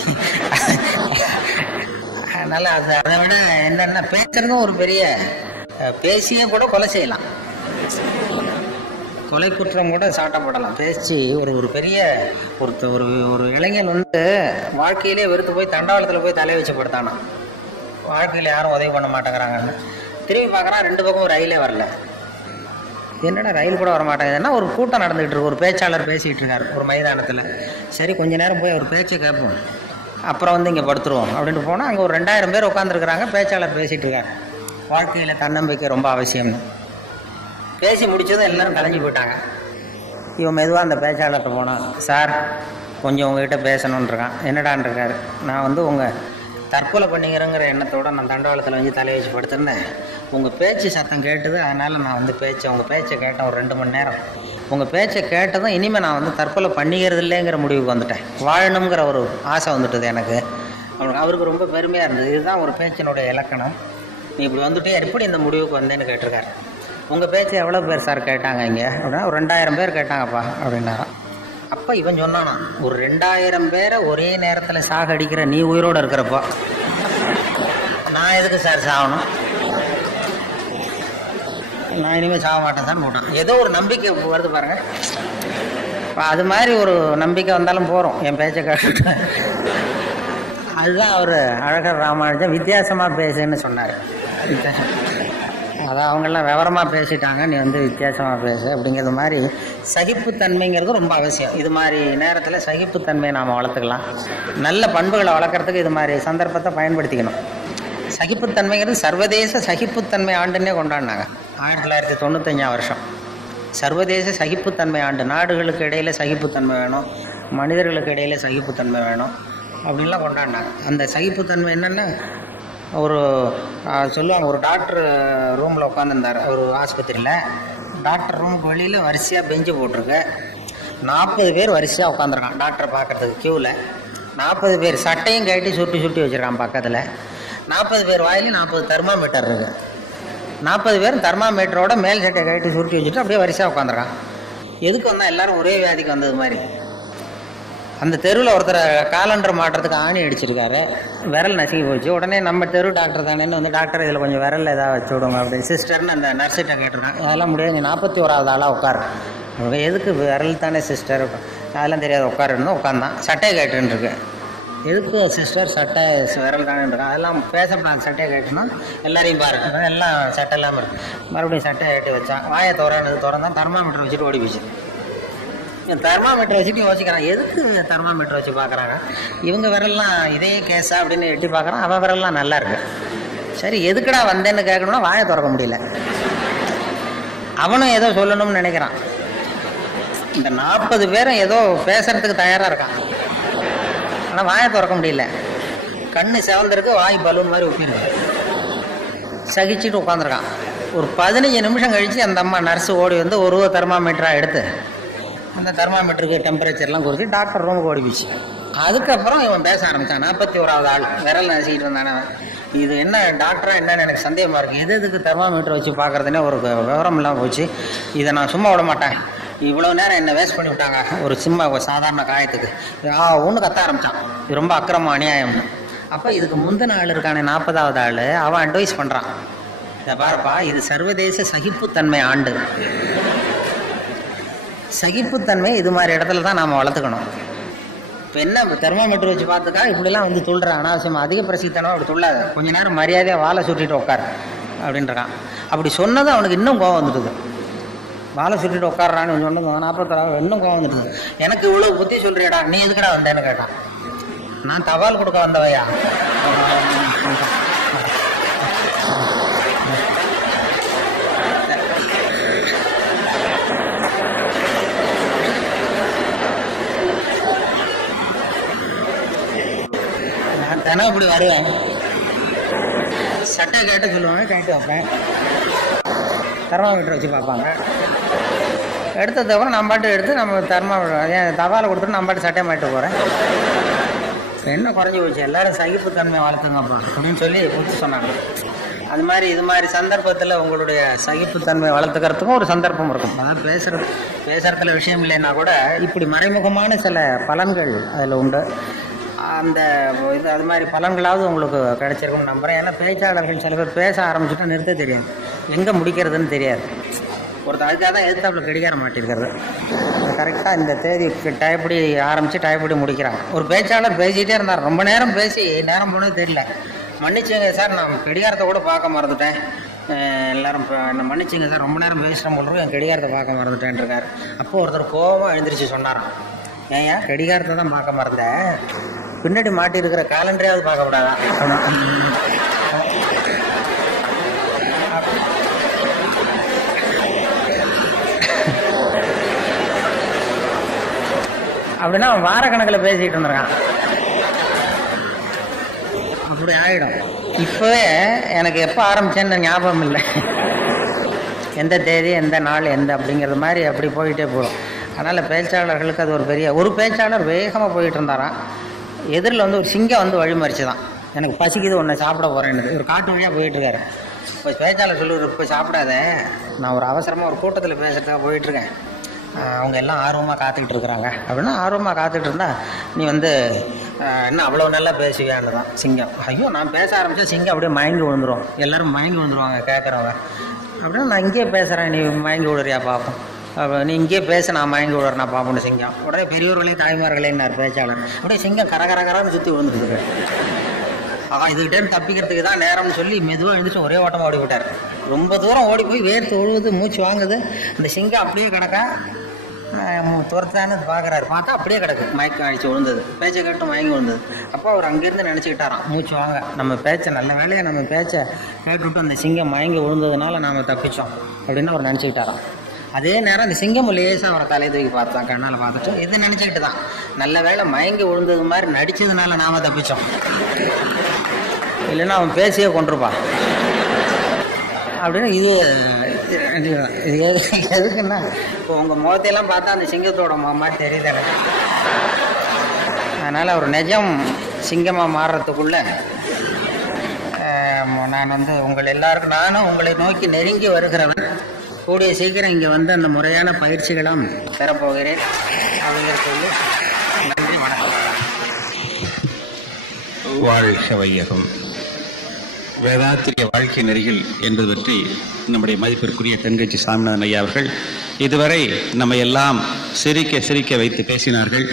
அதனால் அதை விட என்னென்ன பேசுறதும் ஒரு பெரிய, பேசியே கூட கொலை செய்யலாம், கொலை குற்றம் கூட சாட்டப்படலாம். பேசி ஒரு பெரிய ஒரு இளைஞன் வாழ்க்கையிலே வெறுத்து போய் தண்டவாளத்தில் போய் தலையை வச்சு படுத்தானா. வாழ்க்கையில் யாரும் உதவி பண்ண மாட்டேங்கிறாங்கன்னு திரும்பி பார்க்குறான், 2 பக்கம் ரயிலே வரல. என்னடா ரயில் கூட வர மாட்டேங்குதுன்னா, ஒரு கூட்டம் நடந்துகிட்டு இருக்கு, ஒரு பேச்சாளர் பேசிகிட்டு இருக்கார் ஒரு மைதானத்தில். சரி கொஞ்ச நேரம் போய் அவர் பேச்சை கேட்போம், அப்புறம் இங்கே படுத்துருவோம் அப்படின்ட்டு போனால் அங்கே ஒரு 2000 பேர் உட்காந்துருக்குறாங்க. பேச்சாளர் பேசிகிட்டு இருக்கார், வாழ்க்கையில் தன்னம்பிக்கை ரொம்ப அவசியம்னு. பேசி முடிச்சதும் எல்லோரும் கலைஞ்சி போயிட்டாங்க. இவன் மெதுவாக அந்த பேச்சாளர்கிட்ட போனான். சார் கொஞ்சம் உங்ககிட்ட பேசணுன்னு இருக்கான். என்னடான் இருக்காரு, நான் உங்கள் தற்கொலை பண்ணிக்கிறேங்கிற எண்ணத்தோடு நான் தண்டவாளத்தில் வந்து தலையை வச்சு படுத்திருந்தேன். உங்கள் பேச்சு சத்தம் கேட்டது, அதனால் நான் உங்கள் பேச்சை கேட்டேன் ஒரு 2 மணி நேரம். உங்கள் பேச்சை கேட்டதும் இனிமேல் நான் தற்கொலை பண்ணிக்கிறது இல்லைங்கிற முடிவுக்கு வந்துட்டேன். வாழணுங்கிற ஒரு ஆசை வந்துட்டுது எனக்கு. அவருக்கு ரொம்ப பெருமையாக இருந்தது. இதுதான் ஒரு பேச்சினுடைய இலக்கணம். நீ இப்படி வந்துட்டு எப்படி இந்த முடிவுக்கு வந்தேன்னு கேட்டிருக்காரு. உங்கள் பேச்சு எவ்வளோ பேர் சார் கேட்டாங்க இங்கே அப்படின்னா, ஒரு 2000 பேர் கேட்டாங்கப்பா அப்படின்னாராம். அப்போ இவன் சொன்னானா, ஒரு 2000 பேரை ஒரே நேரத்தில் சாகடிக்கிற நீ உயிரோடு இருக்கிறப்போ நான் எதுக்கு சார் சாகணும், நான் இனிமேல் சாக மாட்டேன் சார் போட்டான். ஏதோ ஒரு நம்பிக்கை வருது பாருங்க. அது மாதிரி ஒரு நம்பிக்கை வந்தாலும் போகிறோம் என் பேச்சை கேட்டு. அதுதான் அவர் அழகர் ராமானுஜன் வித்தியாசமாக பேசுன்னு சொன்னார். அதான் அவங்கெல்லாம் விவரமாக பேசிட்டாங்க, நீ வித்தியாசமாக பேசு அப்படிங்கிறது மாதிரி. சகிப்புத்தன்மைங்கிறது ரொம்ப அவசியம். இது மாதிரி நேரத்தில் சகிப்புத்தன்மையை நாம் வளர்த்துக்கலாம். நல்ல பண்புகளை வளர்க்குறதுக்கு இது மாதிரி சந்தர்ப்பத்தை பயன்படுத்திக்கணும். சகிப்புத்தன்மைங்கிறது சர்வதேச சகிப்புத்தன்மை ஆண்டுன்னே கொண்டாடினாங்க. 1995 வருஷம் சர்வதேச சகிப்புத்தன்மை ஆண்டு. நாடுகளுக்கு இடையில் சகிப்புத்தன்மை வேணும், மனிதர்களுக்கு இடையில் சகிப்புத்தன்மை வேணும் அப்படின்லாம் கொண்டாடினாங்க. அந்த சகிப்புத்தன்மை என்னென்னா, ஒரு சொல்லுவாங்க, ஒரு டாக்டர் ரூமில் உட்காந்துருந்தார் ஒரு ஆஸ்பத்திரியில். டாக்டர் ரூமுக்கு வெளியில் வரிசையாக பெஞ்சு போட்டிருக்கு. 40 பேர் வரிசையாக உட்காந்துருக்கான் டாக்டரை பார்க்குறதுக்கு க்யூவில். 40 பேர் சட்டையும் கட்டி சுட்டி சுட்டி வச்சுருக்கான் பக்கத்தில். 40 பேர் வாயிலையும் 40 தெர்மாமீட்டர் இருக்குது. 40 பேர் தெர்மாமீட்டரோட மேல் சட்டையை கட்டி சுருட்டி வச்சுட்டு அப்படியே வரிசையாக உட்காந்துருக்கான். எதுக்கு வந்தால் எல்லோரும் ஒரே வியாதிக்கு வந்தது மாதிரி. அந்த தெருவில் ஒருத்தர் காலண்டர் மாட்டுறதுக்கு ஆணி அடிச்சிருக்காரு, விரல் நசுங்கி போச்சு. உடனே நம்ம தெரு டாக்டர் தானேன்னு வந்து, டாக்டர் இதில் கொஞ்சம் விரல் ஏதாவது வச்சு விடுங்க அப்படின்னு சிஸ்டர்னு அந்த நர்ஸிட்ட கேட்டிருக்காங்க. அதெல்லாம் முடியாது, நீ 41வது ஆளாக உட்காரு. எதுக்கு விரல் தானே சிஸ்டர், அதெல்லாம் தெரியாது, உட்காருன்னு உட்காந்தான். சட்டையை கேட்டுருக்கு. எதுக்கு சிஸ்டர் சட்டை விரல் தானே இருக்கான், அதெல்லாம் பேசப்படாது. சட்டையை கேட்டுனா எல்லாரையும் பாருங்க, எல்லாம் சட்டை இல்லாமல் இருக்கு. மறுபடியும் சட்டையை கட்டி வச்சான். வாயை திறந்தான், தெர்மாமீட்டர் வச்சுட்டு ஓடி போச்சு. தெர்மாமீட்டர் வச்சுட்டு யோசிக்கிறான், எதுக்கு தெர்மாமீட்டர் வச்சு பார்க்குறாங்க, இவங்க விரல்லாம் இதே கேஸா அப்படின்னு எட்டி பார்க்குறான். அவன் விரல்லாம் நல்லா இருக்கு. சரி, எதுக்குடா வந்தேன்னு கேட்கணும்னா வாயை திறக்க முடியல. அவனும் ஏதோ சொல்லணும்னு நினைக்கிறான். இந்த 40 பேரும் ஏதோ பேசுறதுக்கு தயாராக இருக்கான், ஆனால் வாயை திறக்க முடியல. கண்ணு செவந்திருக்கு, வாய் பலூன் மாதிரி உட்காந்துருக்கு. சகிச்சுட்டு உட்காந்துருக்கான். ஒரு 15 நிமிஷம் கழித்து அந்த அம்மா நர்ஸு ஓடி வந்து ஒரு தெர்மாமீட்டராக எடுத்து அந்த தெர்மாமீட்டருக்கு டெம்பரேச்சர்லாம் குறித்து டாக்டர் ரூமுக்கு ஓடி போச்சு. அதுக்கப்புறம் இவன் பேச ஆரம்பித்தான். 41வது ஆள் விரல் நசிக்கிட்டு இருந்தானே. இது என்ன டாக்டரா என்னன்னு எனக்கு சந்தேகமாக இருக்குது. எதுக்கு தெர்மாமீட்டர் வச்சு பார்க்குறதுனே ஒரு விவரம் இல்லாமல் போச்சு. இதை நான் சும்மா விட மாட்டேன். இவ்வளோ நேரம் என்னை வேஸ்ட் பண்ணி விட்டாங்க ஒரு சாதாரண காயத்துக்கு. ஒன்று கத்த ஆரம்பித்தான், இது ரொம்ப அக்கிரமம், அநியாயம்னு. அப்போ இதுக்கு முந்தின ஆள் இருக்கானே 40வது ஆள், அவன் அட்வைஸ் பண்ணுறான், இதை பாருப்பா, இது சர்வதேச சகிப்புத்தன்மை ஆண்டு. சகிப்புத்தன்மை இது மாதிரி இடத்துல தான் நாம் வளர்த்துக்கணும். இப்போ என்ன தெர்மாமீட்டர் வச்சு பார்த்துக்கா இப்படிலாம் வந்து துள்ளுறான் அனாவசியமாக, அதிக பிரசித்தனம் அப்படி துள்ளாது, கொஞ்ச நேரம் மரியாதையாக வாழை சுட்டிட்டு உட்கார் அப்படின்றான். அப்படி சொன்னது அவனுக்கு இன்னும் கோவம் வந்துடுது. வாழை சுட்டிட்டு உட்காடுறான்னு சொன்னது 40 இன்னும் கோவம் வந்துடுது. எனக்கு இவ்வளோ புத்தி சொல்றியடா, நீ எதுக்கடா வந்தேன்னு கேட்டான். நான் தபால் கொடுக்க வந்தவையா. தினம் இப்படி வருவேன், சட்டை கேட்ட சொல்லுவேன், கேட்டு வைப்பேன், தெர்மாமீட்டர் வச்சு பார்ப்பாங்க. எடுத்ததுக்கப்புறம் நம்ம பாட்டு எடுத்து நம்ம தெர்மாமீட்டர் தபாலை கொடுத்துட்டு நம்ம பாட்டு சட்டையை மாட்டு போகிறேன். என்ன குறைஞ்சி போச்சு, எல்லாரும் சகிப்புத்தன்மை வளர்த்துங்கப்பா அப்படின்னு சொல்லி புரிச்சு சொன்னாங்க. அது மாதிரி இது மாதிரி சந்தர்ப்பத்தில் உங்களுடைய சகிப்புத்தன்மை வளர்த்துக்கிறதுக்கும் ஒரு சந்தர்ப்பம் இருக்கும். அதாவது பேசுறதுல விஷயம் இல்லைன்னா கூட இப்படி மறைமுகமான சில பலன்கள் அதில் உண்டு. அந்த இது அது மாதிரி பலன்களாவது உங்களுக்கு கிடைச்சிருக்கும்னு நம்புகிறேன். ஏன்னா பேச்சாளர்கள் சில பேர் பேச ஆரம்பிச்சுட்டா நிறுத்த தெரியும், எங்கே முடிக்கிறதுன்னு தெரியாது. ஒருத்தர் அதுக்காக தான் எதிர்த்தாப்புல கடிகார மாட்டிருக்கிறது. கரெக்டாக இந்த தேதி டைப்படி ஆரம்பித்து டைப்படி முடிக்கிறாங்க. ஒரு பேச்சாளர் பேசிகிட்டே இருந்தார், ரொம்ப நேரம் பேசி நேரம் போனது தெரியல. மன்னிச்சுங்க சார், நான் கடிகாரத்தை கூட பார்க்க மறந்துட்டேன், எல்லோரும் என்ன மன்னிச்சுங்க சார், ரொம்ப நேரம் பேசுகிறேன் போல் என் கடிகாரத்தை பார்க்க மறந்துட்டேன் இருக்கார். அப்போது ஒருத்தர் கோபமாக எழுந்திரிச்சு சொன்னாராம், ஏன் கடிகாரத்தை தான் பார்க்க மறந்தேன், பின்னாடி மாட்டி இருக்கிற காலண்டரையாவது பார்க்க கூடாதா. அப்படின்னா வாரக்கணக்கில் பேசிகிட்டு இருந்திருக்கான். அப்படி ஆகிடும். இப்போவே எனக்கு எப்போ ஆரம்பிச்சேன்னு ஞாபகம் இல்லை, எந்த தேதி எந்த நாள் எந்த அப்படிங்கிறது மாதிரி அப்படி போயிட்டே போகும். அதனால் பேச்சாளர்களுக்கு அது ஒரு பேச்சாளர் வேகமாக போயிட்டு இருந்தாராம். எதிரில் வந்து ஒரு சிங்கம் வந்து வழிமறிச்சு தான், எனக்கு பசிக்குது ஒன்றை சாப்பிட போகிறேன்னு. ஒரு காட்டு வழியாக போயிட்டுருக்காரு. இப்போ பேச்சாளர் சொல்லுவார், இப்போ சாப்பிடாத, நான் ஒரு அவசரமாக ஒரு கூட்டத்தில் பேசுகிறதுக்காக போயிட்டுருக்கேன், அவங்க எல்லாம் ஆர்வமாக காத்துக்கிட்டு இருக்கிறாங்க அப்படின்னா, ஆர்வமாக காத்துக்கிட்டு இருந்தால் நீ வந்து என்ன அவ்வளோ நல்லா பேசுவியான்னு தான் சிங்கம். ஐயோ, நான் பேச ஆரம்பித்தா சிங்கம் அப்படியே மயங்கி விழுந்துடும், எல்லோரும் மயங்கி விழுந்துருவாங்க கேட்குறவங்க. அப்படின்னா நான் இங்கேயே பேசுகிறேன், நீ மயங்கி விழுறியா பார்ப்போம், நீ இங்கேயே பேச, நான் மயங்கி விழுறேன்னா பார்ப்போம்னு சிங்கம். உடனே பெரியவர்களே தாய்மார்களேன்னார் பேச்சாளர். அப்படியே சிங்கம் கரகரகரான்னு சுற்றி விழுந்துருக்கு. இதுகிட்டேன்னு தப்பிக்கிறதுக்கு தான் நேரம்னு சொல்லி மெதுவாக எழுந்துச்சு ஒரே ஓட்டமாக ஓடி விட்டார். ரொம்ப தூரம் ஓடி போய் வேர்த்து ஒழுகுது, மூச்சு வாங்குது. அந்த சிங்கம் அப்படியே கிடக்கா, துரத்தானது பார்க்குறாரு. பார்த்தா அப்படியே கிடக்கு, மயக்கம் அடிச்சு விழுந்தது. பேச்சை கேட்டு மயங்கி விழுந்தது. அப்போ அவர் அங்கேருந்து நினச்சிக்கிட்டாராம், மூச்சு வாங்க, நம்ம பேச்சை நல்ல வேலையை நம்ம பேச்சை கேட்டுவிட்டு அந்த சிங்கம் மயங்கி விழுந்ததுனால நாம் தப்பிச்சோம் அப்படின்னு அவர் நினச்சிக்கிட்டாராம். அதே நேரம் அந்த சிங்கம் லேசாக அவரை தலையை தூக்கி பார்த்தான், கண்ணால் பார்த்துட்டு இது நினச்சிக்கிட்டு தான், நல்ல வேலை மயங்கி விழுந்தது மாதிரி நடிச்சதுனால நாம் தப்பிச்சோம், இல்லைன்னா அவன் பேசியே கொண்டிருப்பான் அப்படின்னு. இது எதுக்குன்னா, இப்போ உங்கள் முகத்தையெல்லாம் பார்த்தா அந்த சிங்கத்தோட மாதிரி தெரியுது எனக்கு. அதனால் ஒரு நிஜம் சிங்கமாக மாறுறதுக்குள்ள நான் உங்கள் எல்லாருக்கும், நானும் உங்களை நோக்கி நெருங்கி வருகிறவன், கூடிய சீக்கிரம் இங்கே வந்து அந்த முறையான பயிற்சிகளும் பெறப்போகிறேன் அப்படிங்கிற சொல்லி நன்றி, வணக்கம். வாழ்க வையகம். வேதாத்திரிய வாழ்க்கை நெறிகள் என்பது பற்றி நம்முடைய மதிப்பிற்குரிய தென்கட்சி சாமிநாதன் ஐயா அவர்கள் இதுவரை நம்ம எல்லாம் சிரிக்க சிரிக்க வைத்து பேசினார்கள்.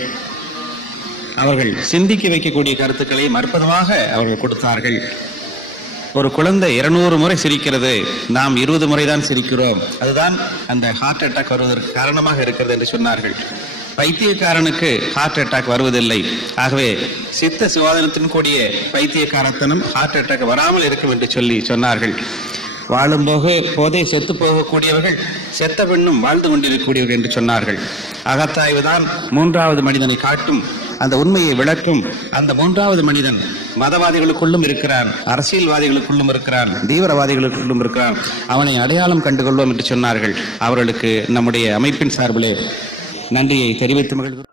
அவர்கள் சிந்திக்க வைக்கக்கூடிய கருத்துக்களை அற்புதமாக அவர்கள் கொடுத்தார்கள். ஒரு குழந்தை 200 முறை சிரிக்கிறது, நாம் 20 முறை தான் சிரிக்கிறோம், அதுதான் அந்த ஹார்ட் அட்டாக் வருவதற்கு காரணமாக இருக்கிறது என்று சொன்னார்கள். பைத்தியக்காரனுக்கு ஹார்ட் அட்டாக் வருவதில்லை. ஆகவே சித்த சுவாதனத்தின் கூடிய பைத்தியக்காரத்தனம் ஹார்ட் அட்டாக் வராமல் இருக்கும் என்று சொன்னார்கள். வாழும் போதே செத்து போகக்கூடியவர்கள் செத்த பெண்ணும் வாழ்ந்து கொண்டிருக்கக்கூடியவர்கள் என்று சொன்னார்கள். அகத்தாய்வு தான் 3வது மனிதனை காட்டும், அந்த உண்மையை விளக்கும். அந்த 3வது மனிதன் மதவாதிகளுக்குள்ளும் இருக்கிறான், அரசியல்வாதிகளுக்குள்ளும் இருக்கிறான், தீவிரவாதிகளுக்குள்ளும் இருக்கிறான். அவனை அடையாளம் கண்டுகொள்வோம் என்று சொன்னார்கள். அவர்களுக்கு நம்முடைய அமைப்பின் சார்பிலே நன்றியை தெரிவித்து மகிழ்கிறோம்.